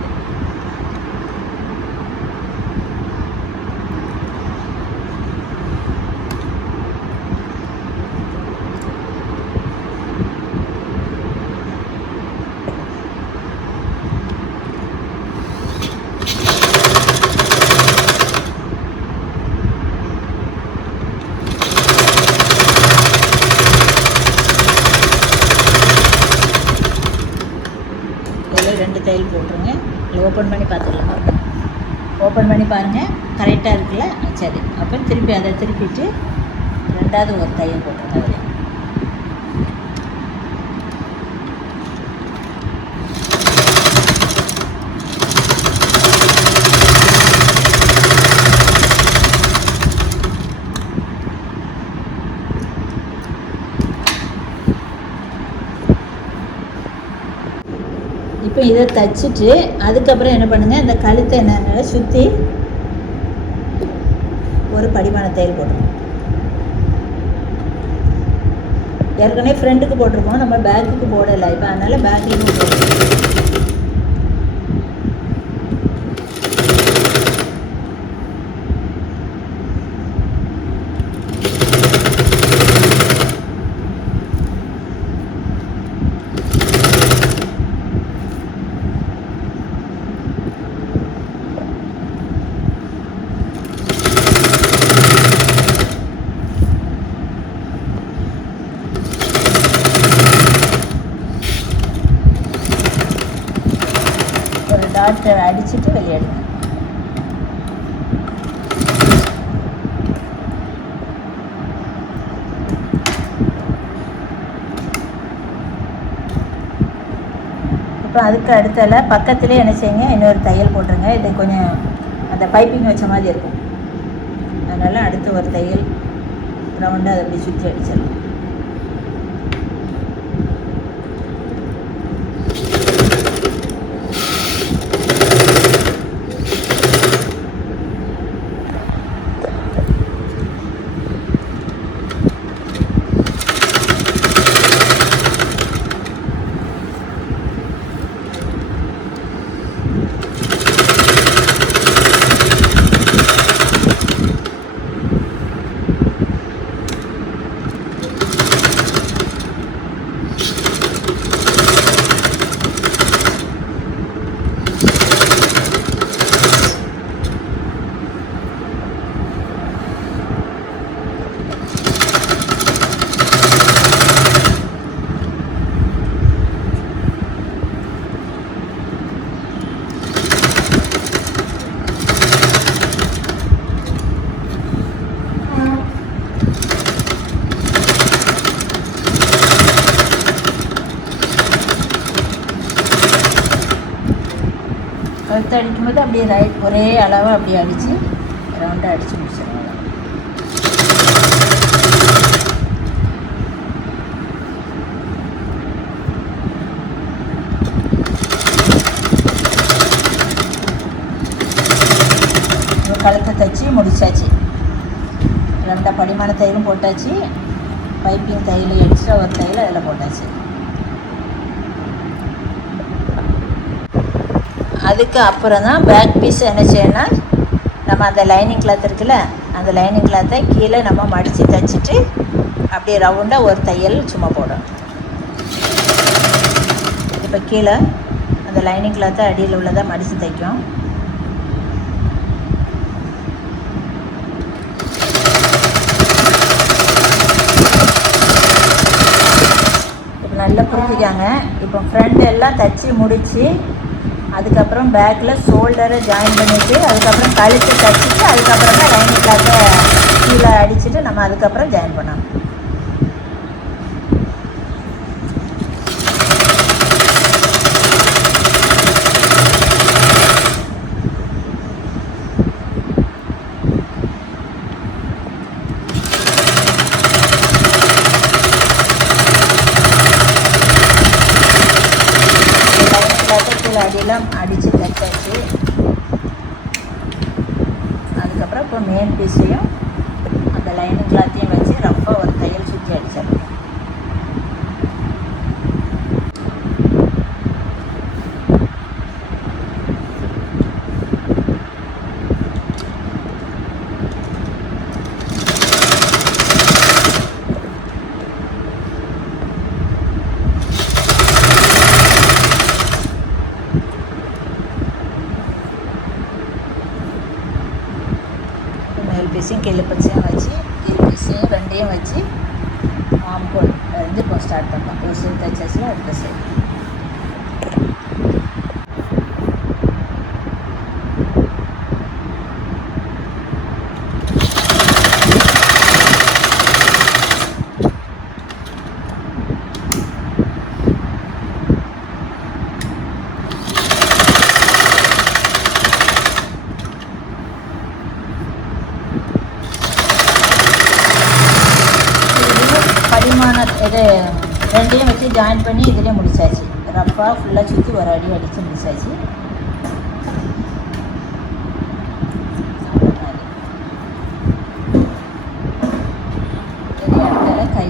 தையல் போட்டுருங்க. ஓப்பன் பண்ணி பார்த்துக்கலாம். ஓப்பன் பண்ணி பாருங்கள், கரெக்டாக இருக்குல்ல? சரி, அப்புறம் திருப்பி அதை திருப்பிட்டு 2வது ஒரு தையல் போட்டுருங்க. அதில் இப்போ இதை தைச்சிட்டு அதுக்கப்புறம் என்ன பண்ணுங்கள், இந்த கழுத்தை என்ன சுற்றி ஒரு படிமான தையல் போட்டுருவோம். ஏற்கனவே ஃப்ரண்ட்டுக்கு போட்டிருக்கோம், நம்ம பேக்குக்கு போடலை. இப்போ அதனால் பேக்குக்கு போடுறோம். டாட்டை அடிச்சுட்டு வெளியேடுங்க. இப்போ அதுக்கு அடுத்தால பக்கத்துலேயே என்ன செய்யுங்க, இன்னொரு தையல் போட்டுருங்க. இது கொஞ்சம் அந்த பைப்பிங் வச்ச மாதிரி இருக்கும். அதனால் அடுத்து ஒரு தையல் ரவுண்டாக அதை அப்படி சுற்றி அடிச்சிடலாம். கழுத்து அடிக்கும்போது அப்படியே ஒரே அளவாக அப்படியே அடித்து ரவுண்டாக அடித்து முடிச்சிடலாம். கழுத்தை தைச்சி முடிச்சாச்சு. ரெண்டா படிமான தையலும் போட்டாச்சு, பைப்பிங் தையல் எக்ஸ்ட்ரா ஒரு தையல் அதில் போட்டாச்சு. அதுக்கு அப்புறம் தான் பேக் பீஸ் என்ன செய்யணும்னா, நம்ம அந்த லைனிங் கிளாத் இருக்குல்ல, அந்த லைனிங் கிளாத்தை கீழே நம்ம மடித்து தைச்சிட்டு அப்படியே ரவுண்டாக ஒரு தையல் சும்மா போடணும். இப்போ கீழே அந்த லைனிங் கிளாத்தை அடியில் உள்ளதாக மடித்து தைக்கும். இப்போ நல்லா புரிஞ்சுக்காங்க. இப்போ ஃப்ரண்ட் எல்லாம் தைச்சி முடித்து அதுக்கப்புறம் பேக்கில் ஷோல்டரை ஜாயின் பண்ணிவிட்டு அதுக்கப்புறம் கழுத்து தைச்சிட்டு அதுக்கப்புறம் தான் லைனிங் கிளாத்தை கீழே அடிச்சுட்டு நம்ம அதுக்கப்புறம் ஜாயின் பண்ணணும். அடியெல்லாம் அடித்து தைச்சாச்சு. அதுக்கப்புறம் இப்போ மெயின் பீஸையும் அந்த லைனிங் கிளாத்தையும் வச்சு ரஃப்பாக ஒரு தையல் சுற்றி அடிச்சிடலாம். மேல் பீஸையும் கீழே பீஸையும் வச்சு கீழ் பீஸையும் ரெண்டையும் வச்சு ஆம்கோல் வந்து இப்போ ஸ்டார்ட் பண்ணலாம். ஒரு சைடு தைச்சாச்சுன்னா அடுத்த சைடு. இது ரெண்டையும் வச்சு ஜாயின் பண்ணி இதிலே முடிச்சாச்சு. ரஃப்பாக ஃபுல்லாக சுற்றி ஒரு அடி அடித்து முடிச்சாச்சு. கை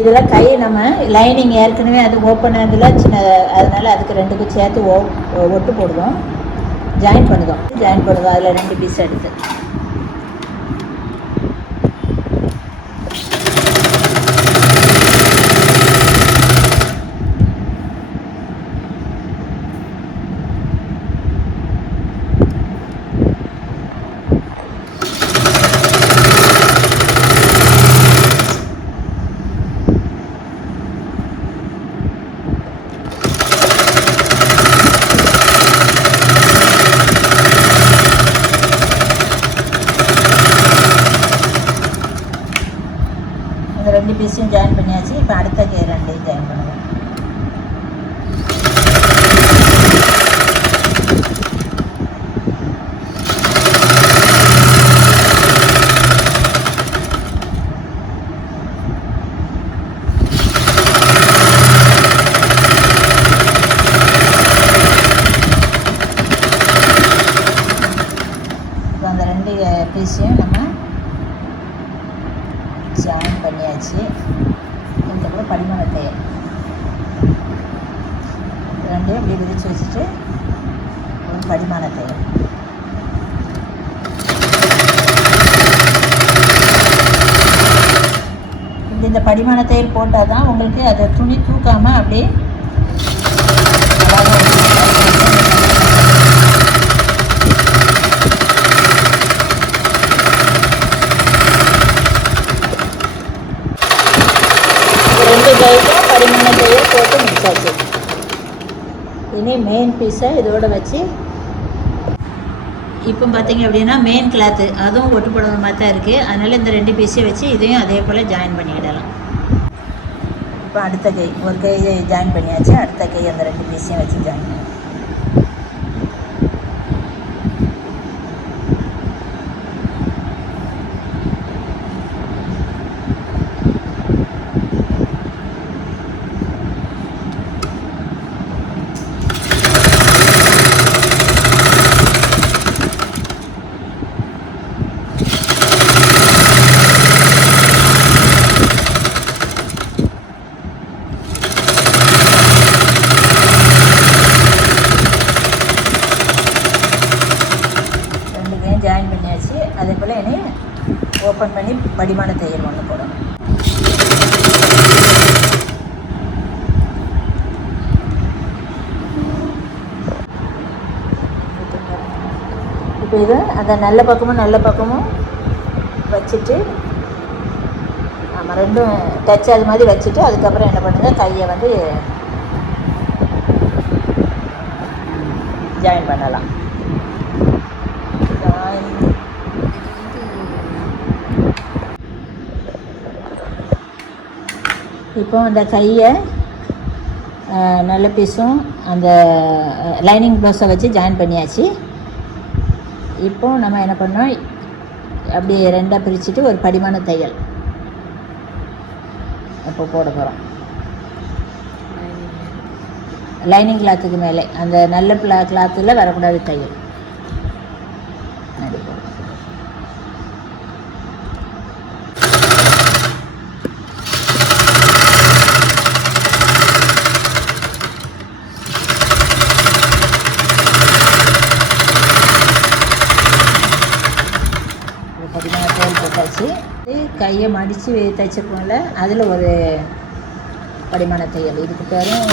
இதில் கை நம்ம லைனிங் ஏற்கனவே அது ஓப்பன் ஆகுதில் சின்ன, அதனால் அதுக்கு ரெண்டுக்கும் சேர்த்து ஒட்டு போடுவோம், ஜாயின் பண்ணுவோம். அதில் 2 பீஸ் எடுத்து பீஸையும் ஜாயின் பண்ணியாச்சு. இப்போ அடுத்த ரெண்டையும் ஜாயின் பண்ணுவோம். போட்டு அப்படியே விரித்து வச்சுட்டு ஒரு படிமான தையல். இந்த படிமான தையல் போட்டால் தான் உங்களுக்கு அதை துணி தூக்காமல் அப்படியே ரெண்டு கைக்கும் படிமான தையல் போட்டு முடிச்சாச்சு. இனி மெயின் பீஸை இதோடு வச்சு இப்போ பார்த்தீங்க அப்படின்னா மெயின் கிளாத்து அதுவும் ஒட்டு போடுற மாதிரி தான் இருக்குது. அதனால் இந்த ரெண்டு பீஸையும் வச்சு இதையும் அதே போல் ஜாயின் பண்ணிவிடலாம். இப்போ அடுத்த கை ஒரு கை ஜாயின் பண்ணியாச்சு, அடுத்த கை அந்த ரெண்டு பீஸையும் வச்சு ஜாயின் பண்ணி ஜாயின் பண்ணியாச்சு. அதே போல் இனி ஓப்பன் பண்ணி படிமான தையல் ஒன்று போடணும். இப்போ இது அந்த நல்ல பக்கமும் வச்சுட்டு ஆமாம் ரெண்டும் டச் அது மாதிரி வச்சுட்டு அதுக்கப்புறம் என்ன பண்ணுங்கள், கையை வந்து ஜாயின் பண்ணலாம். இப்போ அந்த கையை நல்ல பீஸும் அந்த லைனிங் ப்ளவுஸை வச்சு ஜாயின் பண்ணியாச்சு. இப்போ நம்ம என்ன பண்ணோம், அப்படியே ரெண்டாக பிரிச்சுட்டு ஒரு படிமான தையல் இப்போ போட போகிறோம். லைனிங் கிளாத்துக்கு மேலே அந்த நல்ல கிளாத்தில் வரக்கூடாது தையல். படிமான தையல் போட்டாச்சு. கையை மடித்து தைச்சிருக்கோம்ல, அதில் ஒரு படிமான தையல். இதுக்கு பேரும்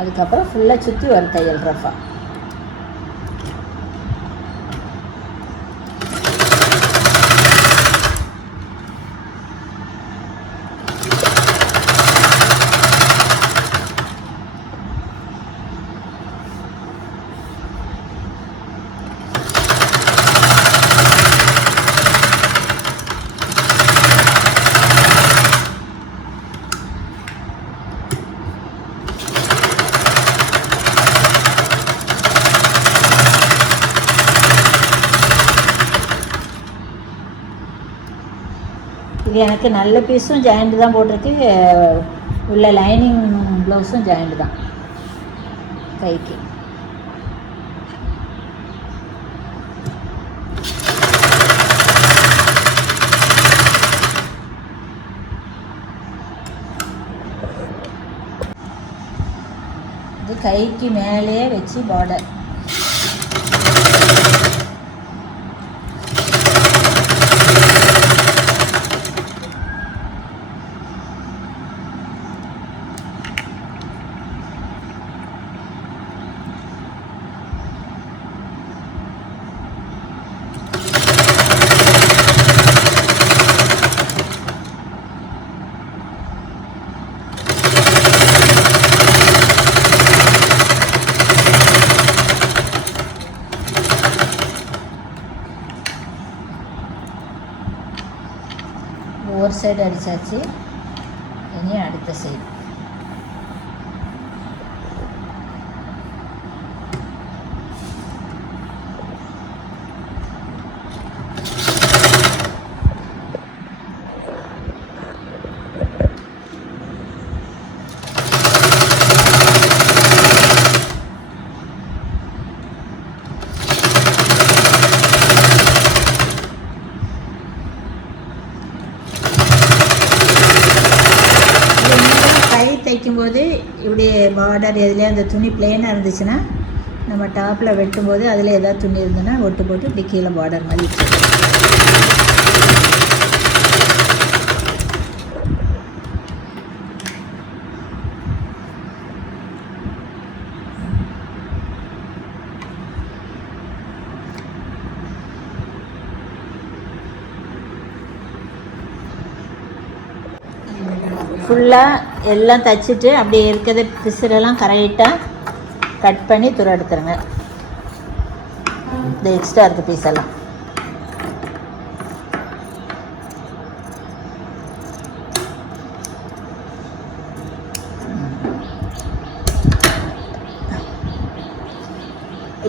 அதுக்கப்புறம் ஃபுல்லாக சுற்றி ஒரு தையல் ரஃபா. இது எனக்கு நல்ல பீஸும் ஜாயிண்ட் தான் போட்டிருக்கு, உள்ள லைனிங் ப்ளவுஸும் ஜாயிண்ட் தான் கைக்கு. இது கைக்கு மேலேயே வச்சு பார்டர். ஒரு சைடு அடித்தாச்சு, இனி அடுத்த சைடு. வெட்டும்போது இப்படி பார்டர் எதுலேயே அந்த துணி பிளெயினாக இருந்துச்சுன்னா நம்ம டாப்பில் வெட்டும்போது அதில் எதாவது துணி இருந்ததுன்னா ஒட்டு போட்டு இப்படி கீழே பார்டர் மாதிரி ஃபுல்லாக எல்லாம் தைச்சிட்டு அப்படியே இருக்கிறத பிசுரெல்லாம் கரெக்டாக கட் பண்ணி துரு எடுத்துருங்க. இந்த எக்ஸ்ட்ரா இருக்க பீஸ் எல்லாம்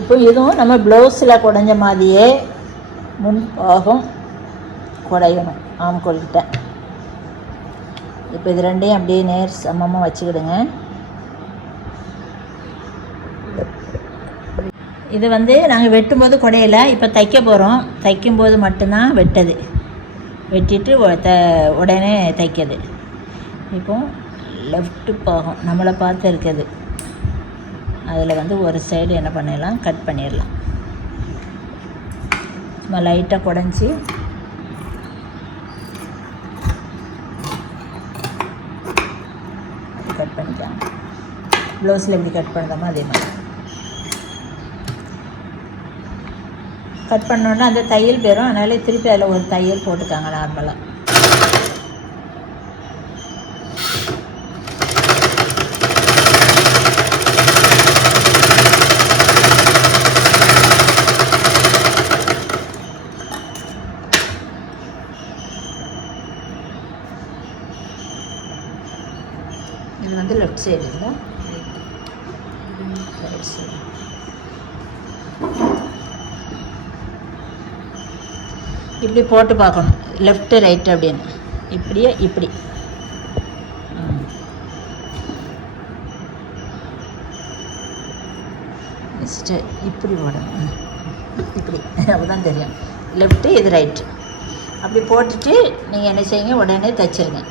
இப்போ இதுவும் நம்ம ப்ளவுஸில் குடைஞ்ச மாதிரியே முன் பாகம் குடையணும் ஆம்கோல்கிட்ட. இப்போ இது ரெண்டையும் அப்படியே நேர் சமமாக வச்சுக்கிடுங்க. இது வந்து நாங்கள் வெட்டும்போது குடையலை, இப்போ தைக்க போகிறோம். தைக்கும்போது மட்டும்தான் வெட்டது, வெட்டிட்டு உடனே தைக்கிறது. இப்போ லெஃப்ட்டு பாகம் நம்மளை பார்த்து இருக்குது, அதில் வந்து ஒரு சைடு என்ன பண்ணிடலாம், கட் பண்ணிடலாம். சும்மா லைட்டாக குடஞ்சி கட் பண்ணிக்கலாம். ப்ளவுஸில் எப்படி கட் பண்ணுறோமோ அதே மாதிரி கட் பண்ணோன்னா அந்த தையல் போயிடும். அதனால திருப்பி அதில் ஒரு தையல் போட்டுக்காங்க நார்மலாக. இது வந்து லெஃப்ட் சைடு இல்லை, ரைட் சைடு. இப்படி போட்டு பார்க்கணும், லெஃப்ட்டு ரைட்டு அப்படின்னு. இப்படியே இப்படி நெக்ஸ்ட்டு இப்படி போடணும், இப்படி அப்போதான் தெரியும். லெஃப்ட்டு இது ரைட்டு அப்படி போட்டுட்டு நீங்கள் என்ன செய்யுங்க, உடனே தைச்சிருங்க.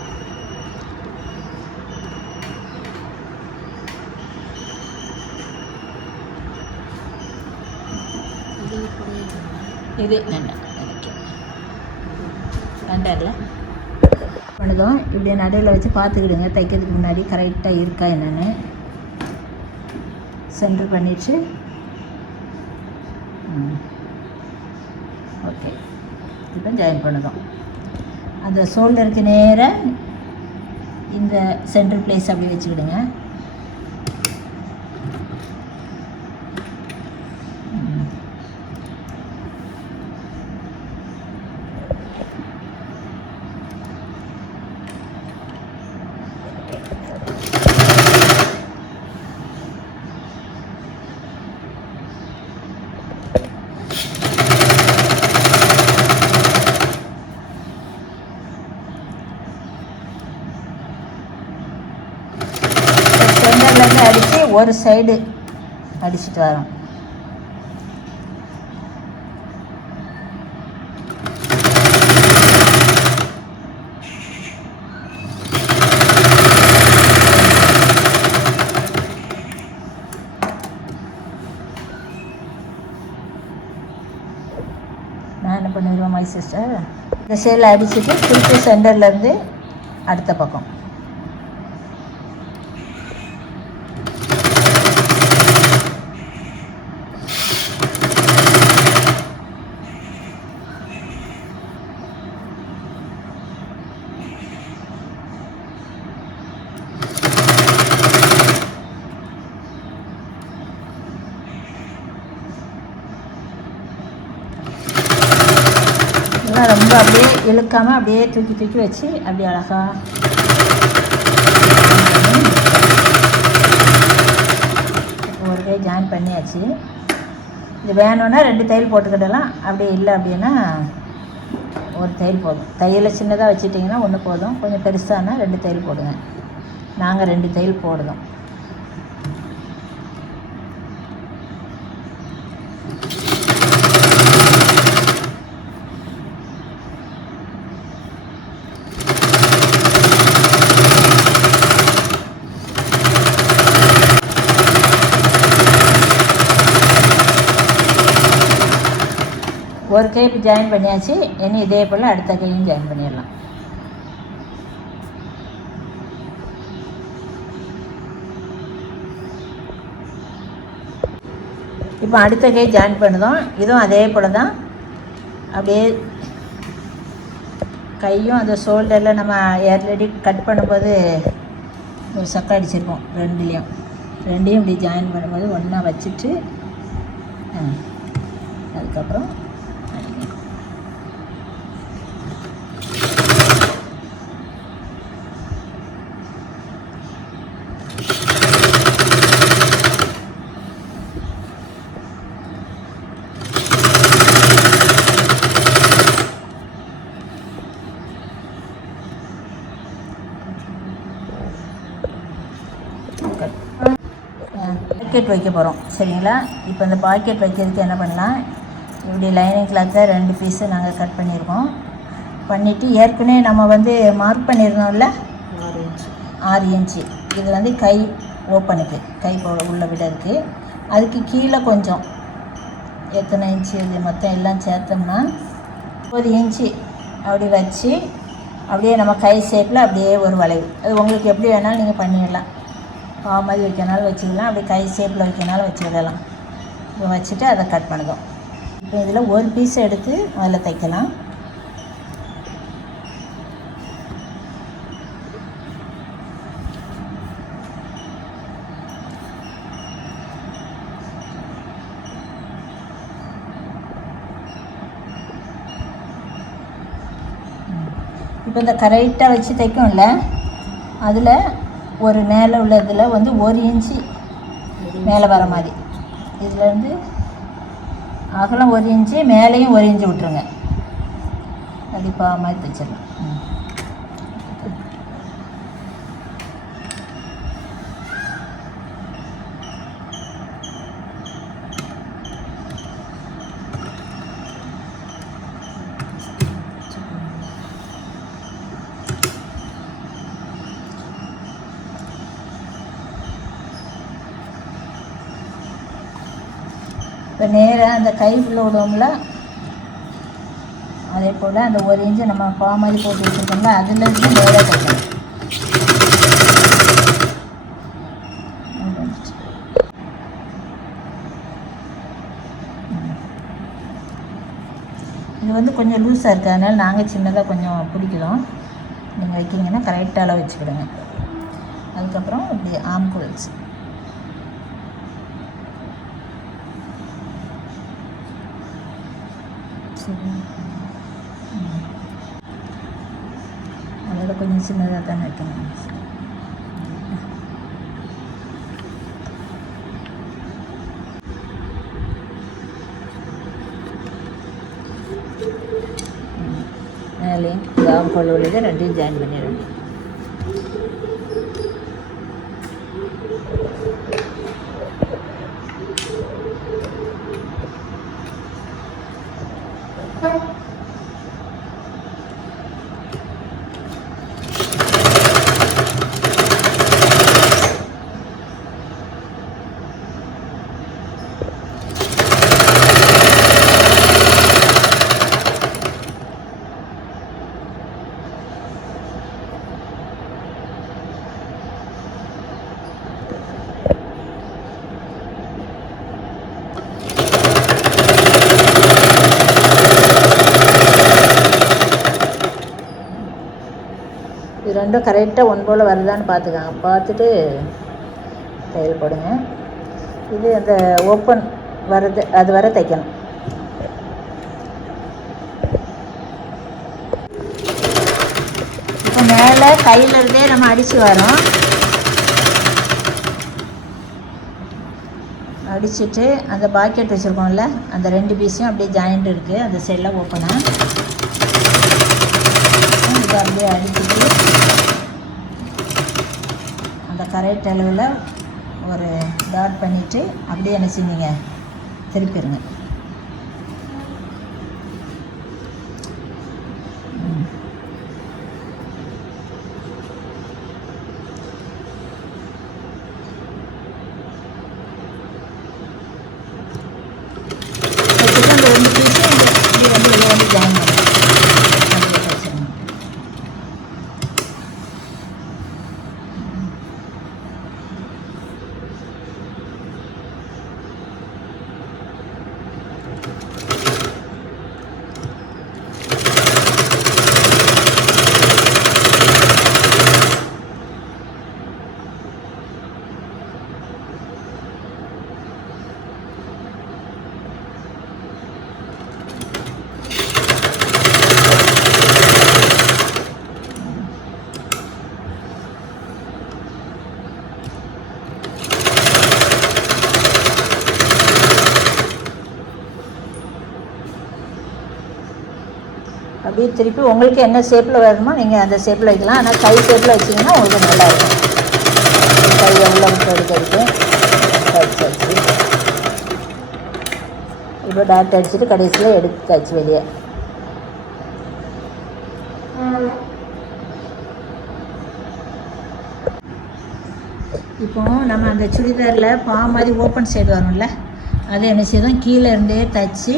இது வேண்டாம்ல பண்ணதும் இப்படி நடுவில் வச்சு பார்த்துக்கிடுங்க. தைக்கிறதுக்கு முன்னாடி கரெக்டாக இருக்கா என்னென்னு சென்டர் பண்ணிட்டு ஓகே. இப்போ ஜாயின் பண்ணதும் அந்த ஷோல்டருக்கு நேராக இந்த சென்டர் பிளேஸ் அப்படி வச்சுக்கிடுங்க. சென்டர்லேருந்து அடித்து ஒரு சைடு அடிச்சுட்டு வரோம். நான் என்ன பண்ணிடுவேன் மை சிஸ்டர், இந்த சைடில் அடிச்சுட்டு திருப்பி சென்டர்லேருந்து அடுத்த பக்கம் ரொம்ப அப்படியே இழுக்காமல் அப்படியே தூக்கி தூக்கி வச்சு அப்படியே அழகாக ஒரு கை ஜாயின் பண்ணியாச்சு. இது வேணும்னா 2 தையல் போட்டுக்கிடலாம், அப்படியே இல்லை அப்படின்னா ஒரு தையல் போதும். தையலை சின்னதாக வச்சுட்டிங்கன்னா 1 போதும், கொஞ்சம் பெருசானா 2 தையல் போடுங்க. நாங்கள் 2 தையல் போடுதோம். ஒரு கை இப்போ ஜாயின் பண்ணியாச்சு. இனி இதே போல் அடுத்த கையும் ஜாயின் பண்ணிடலாம். இப்போ அடுத்த கை ஜாயின் பண்ணுதோம். இதுவும் அதே போல் தான். அப்படியே கையும் அந்த ஷோல்டரில் நம்ம ஆல்ரெடி கட் பண்ணும்போது ஒரு சக்கை அடிச்சிருப்போம். ரெண்டையும் இப்படி ஜாயின் பண்ணும்போது ஒன்றா வச்சுட்டு அதுக்கப்புறம் பாக்கெட் வைக்க போகிறோம். சரிங்களா? இப்போ இந்த பாக்கெட் வைக்கிறதுக்கு என்ன பண்ணலாம், இப்படி லைனிங் கிளாத்தை 2 பீஸு நாங்கள் கட் பண்ணியிருக்கோம். பண்ணிவிட்டு ஏற்கனவே நம்ம வந்து மார்க் பண்ணியிருந்தோம்ல 6 இன்ச்சு. இது வந்து கை ஓப்பனுக்கு, கை உள்ள விட இருக்குது. அதுக்கு கீழே கொஞ்சம் எத்தனை இன்ச்சு இது மொத்தம் எல்லாம் சேர்த்தோம்னா 1 இன்ச்சு அப்படி வச்சு அப்படியே நம்ம கை ஷேப்பில் அப்படியே ஒரு வளைவு. அது உங்களுக்கு எப்படி வேணாலும் நீங்கள் பண்ணிடலாம். பாவு மாதிரி வைக்கனாலும் வச்சுக்கலாம், அப்படி கை ஷேப்பில் வைக்கனாலும் வச்சுக்கிடலாம். இப்போ வச்சுட்டு அதை கட் பண்ணுறோம். இப்போ இதில் ஒரு பீஸ் எடுத்து அதில் தைக்கலாம். இப்போ இந்த கரெக்டாக வச்சு தைக்கும்ல, அதில் ஒரு மேலே உள்ள இதில் வந்து 1 இன்ச்சு மேலே வர மாதிரி, இதுலேருந்து அகலம் 1 இன்ச்சு, மேலேயும் 1 இன்ச்சு விட்டுருங்க. கண்டிப்பாக மாதிரி தைச்சிடலாம். இப்போ நேராக அந்த கை உள்ள விடுவோம்ல, அதே போல் அந்த 1 இன்ச்சு நம்ம பாமாரி போட்டு வச்சுருக்கோம்ல, அதுலேருந்து நேராக தைக்கணும். இது வந்து கொஞ்சம் லூஸாக இருக்குது, அதனால் நாங்கள் சின்னதாக கொஞ்சம் பிடிக்கிறோம். நீங்கள் வைக்கிங்கன்னா கரெக்டாக அளவு வச்சுக்கிடுங்க. அதுக்கப்புறம் இப்படி ஆம்கோல்ஸ் அதோட கொஞ்சம் சின்னதாக தான் வைக்கணும். மேலேயும் ஆம் ஹோல் உள்ளது 2யும் ஜாயின் பண்ணிடணும். இது ரெண்டும் கரெக்டாக ஒன் போல் வருதான்னு பார்த்துக்காங்க. பார்த்துட்டு தையல் போடுங்க. இது அந்த ஓப்பன் வர்றது அது வர தைக்கணும். இப்போ மேலே கையிலிருந்தே நம்ம அடித்து வரோம். அடிச்சுட்டு அந்த பாக்கெட் வச்சுருக்கோம்ல, அந்த 2 பீஸையும் அப்படியே ஜாயிண்ட் இருக்குது, அந்த சைடில் ஓப்பனாக இதை அப்படியே அடிச்சுட்டு அந்த கரெக்ட் அளவில் ஒரு டாட் பண்ணிவிட்டு அப்படியே என்ன செய்வீங்க, திருப்பிடுங்க. அந்த 2 பீஸும் அப்படியே திருப்பி உங்களுக்கு என்ன ஷேப்பில் வேணுமோ நீங்கள் அந்த ஷேப்பில் வைக்கலாம். ஆனால் கை ஷேப்பில் வச்சிங்கன்னா உங்களுக்கு நல்லாயிருக்கும். கையை உள்ள விட்டு எடுக்கிறதுக்கு வச்சு இப்போ டாட் அடிச்சுட்டு கடைசியில் எடுத்தாச்சு வெளியே. இப்போ நம்ம அந்த சுடிதாரில் மாதிரி ஓப்பன் சைடு வரும்ல, அதை என்ன செய்யணும், கீழே இருந்தே தைச்சி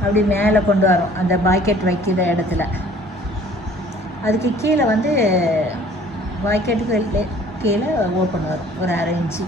அப்படி மேலே கொண்டு வரோம் அந்த பாக்கெட் வைக்கிற இடத்துல. அதுக்கு கீழே வந்து பாக்கெட்டுக்கு கீழே ஓப்பன் வரும் ஒரு 1/2 இன்ச்சு.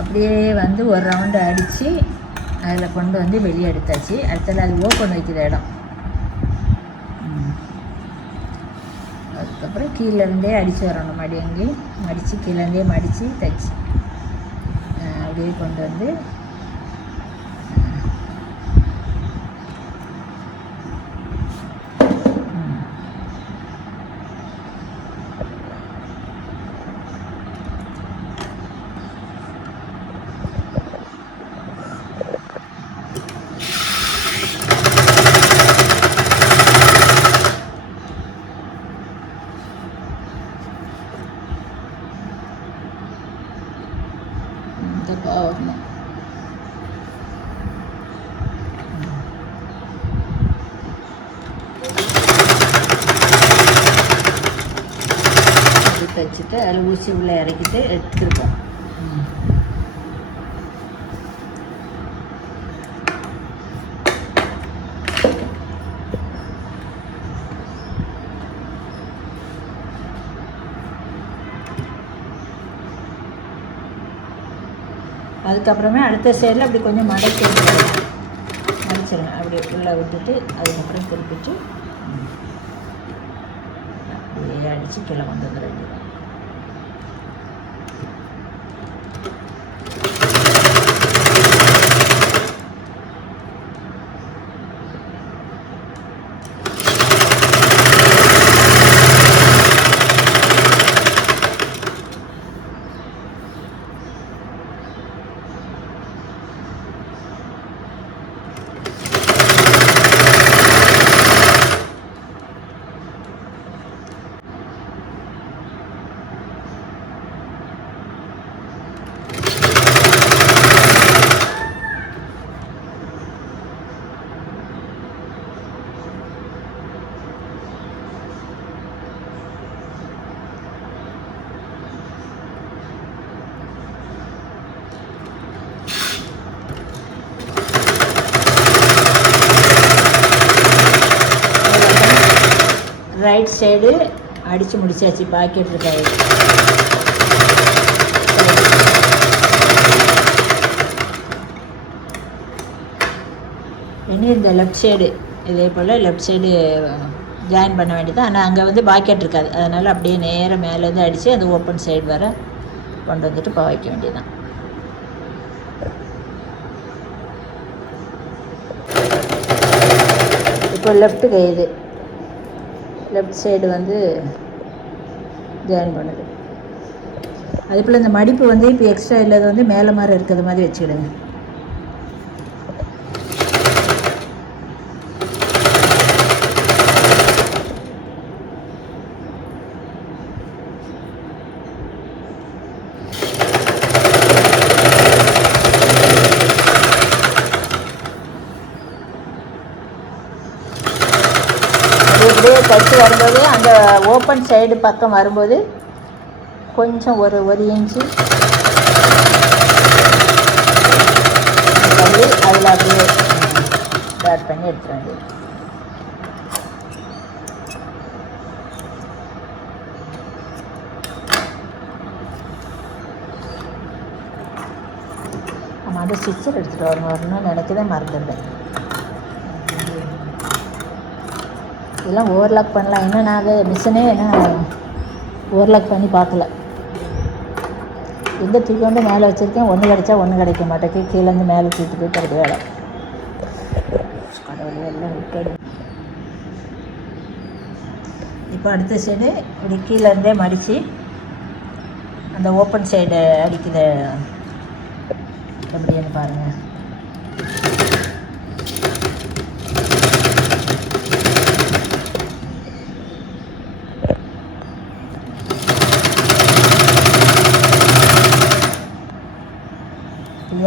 அப்படியே வந்து ஒரு ரவுண்டு அடித்து அதில் கொண்டு வந்து வெளியே எடுத்தாச்சு. அடுத்தது அது ஓப்பன் வைக்கிற இடம். அதுக்கப்புறம் கீழேருந்தே அடித்து வரணும், மடியங்கேயும் மடித்து கீழேருந்தே மடித்து தைச்சி அப்படியே கொண்டு வந்து வரணும். தைச்சிட்டு அதில் ஊசி உள்ளே இறக்கிட்டு எடுத்துருக்கோம். அதுக்கப்புறமே அடுத்த சைடில் அப்படி கொஞ்சம் மடிச்சிடுங்க. அப்படி உள்ளே விட்டுட்டு அதுக்கப்புறம் திருப்பிட்டு அப்படியே அடித்து கீழே கொண்டு வந்துட வேண்டியது. ரைட் சைடு அடித்து முடிச்சாச்சு. பாக்கெட் இருக்காது. இனி இந்த லெஃப்ட் சைடு இதே போல் லெஃப்ட் சைடு ஜாயின் பண்ண வேண்டியது. ஆனால் அங்கே வந்து பாக்கெட் இருக்காது. அதனால் அப்படியே நேராக மேலேருந்து அடித்து அந்த ஓப்பன் சைடு வர கொண்டு வந்துட்டு இப்போ வைக்க வேண்டியதுதான். இப்போ லெஃப்ட்டு கை இது லெஃப்ட் சைடு வந்து ஜாயின் பண்ணுது. அதே போல் இந்த மடிப்பு வந்து இப்போ எக்ஸ்ட்ரா இல்லாத வந்து மேலே மாதிரி இருக்கிற மாதிரி வச்சுக்கிடுங்க. இப்படியே தைச்சி வரும்போது அந்த ஓப்பன் சைடு பக்கம் வரும்போது கொஞ்சம் ஒரு இன்ச்சு தள்ளி அதில் அப்படியே டாட் பண்ணி எடுத்துட வேண்டியது. அந்த ஸ்டிச்சர் எடுத்துகிட்டு வரணும்னு நினைக்கதான் மறந்துடுறேன். இதெல்லாம் ஓவர்லாக் பண்ணலாம். இன்னும் நான் மிஷினே என்ன ஓவர்லாக் பண்ணி பார்க்கல. எங்கே தூக்கி கொண்டு மேலே வச்சுருக்கேன், ஒன்று கிடைச்சா ஒன்று கிடைக்க மாட்டேக்கு. கீழேருந்து மேலே தூக்கிட்டு போயிட்டு அப்படி வேலை. கடவுளே எல்லாம் விட்டு. இப்போ அடுத்த சைடு இப்படி கீழேருந்தே மடித்து அந்த ஓப்பன் சைடு அடிக்குது எப்படின்னு பாருங்கள்.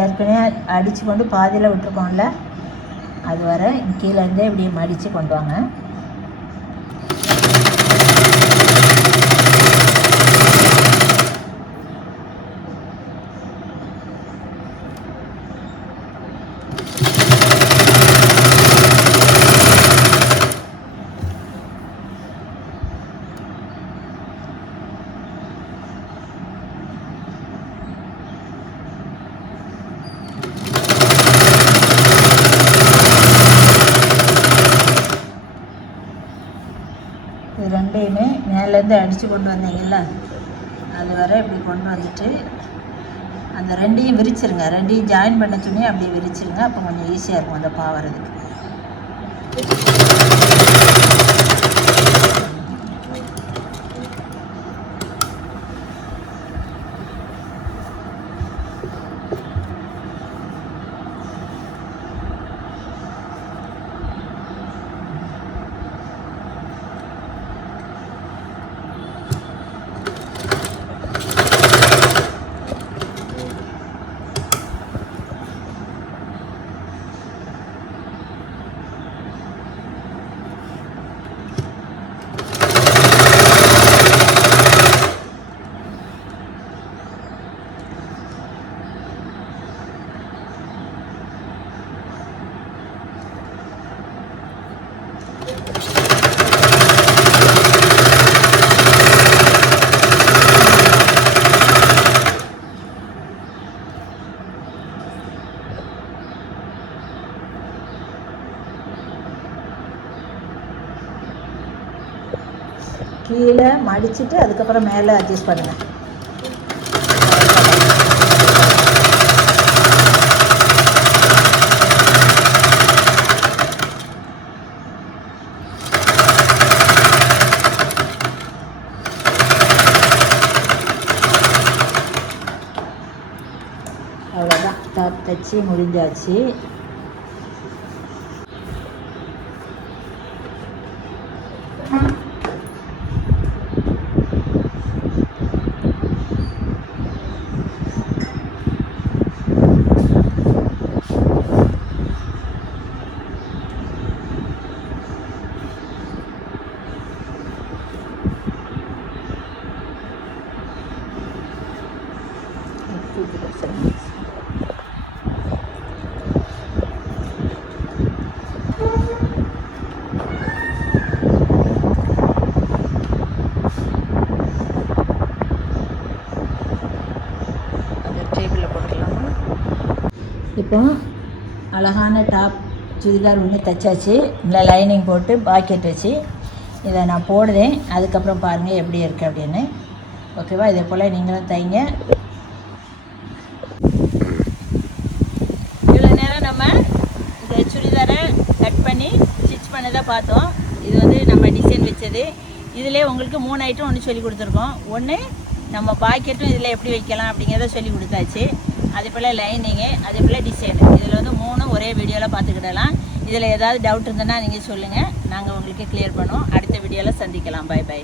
ஏற்கனவே அடித்து கொண்டு பாதியில் விட்டுருக்கோம்ல, அது வர கீழேருந்தே இப்படி மடித்து கொண்டு வாங்க. இது ரெண்டையுமே மேலேருந்து அடித்து கொண்டு வந்தீங்கல்ல, அது வர இப்படி கொண்டு வந்துட்டு அந்த ரெண்டையும் விரிச்சிருங்க. ரெண்டையும் ஜாயின் பண்ண சொன்னி அப்படியே விரிச்சிருங்க. அப்போ கொஞ்சம் ஈஸியாக இருக்கும் அந்த பாவறதுக்கு. கீழே மடிச்சுட்டு அதுக்கப்புறம் மேலே அட்ஜஸ்ட் பண்ணுங்கள். அவ்வளோதான், டாப் தச்சு முடிஞ்சாச்சு. இப்போ அழகான டாப் சுடிதார் ஒன்று தைச்சாச்சு. இல்லை லைனிங் போட்டு பாக்கெட் வச்சு இதை நான் போடுறேன். அதுக்கப்புறம் பாருங்கள் எப்படி இருக்குது அப்படின்னு. ஓகேவா? இதே போல் நீங்களும் தைங்க. இவ்வளோ நேரம் நம்ம இந்த சுடிதாரை கட் பண்ணி ஸ்டிச் பண்ணதை பார்த்தோம். இது வந்து நம்ம டிசைன் வச்சது. இதிலே உங்களுக்கு 3 ஐட்டம் ஒன்று சொல்லி கொடுத்துருக்கோம். ஒன்று நம்ம பாக்கெட்டும் இதில் எப்படி வைக்கலாம் அப்படிங்கிறத சொல்லி கொடுத்தாச்சு. அதே போல் லைனிங்கு, அதே போல் டிசைனு. இதில் வந்து 3 ஒரே வீடியோவில் பார்த்துக்கிடலாம். இதில் ஏதாவது டவுட் இருந்ததுன்னா நீங்கள் சொல்லுங்கள், நாங்கள் உங்களுக்கு கிளியர் பண்ணுவோம். அடுத்த வீடியோவில் சந்திக்கலாம். Bye by.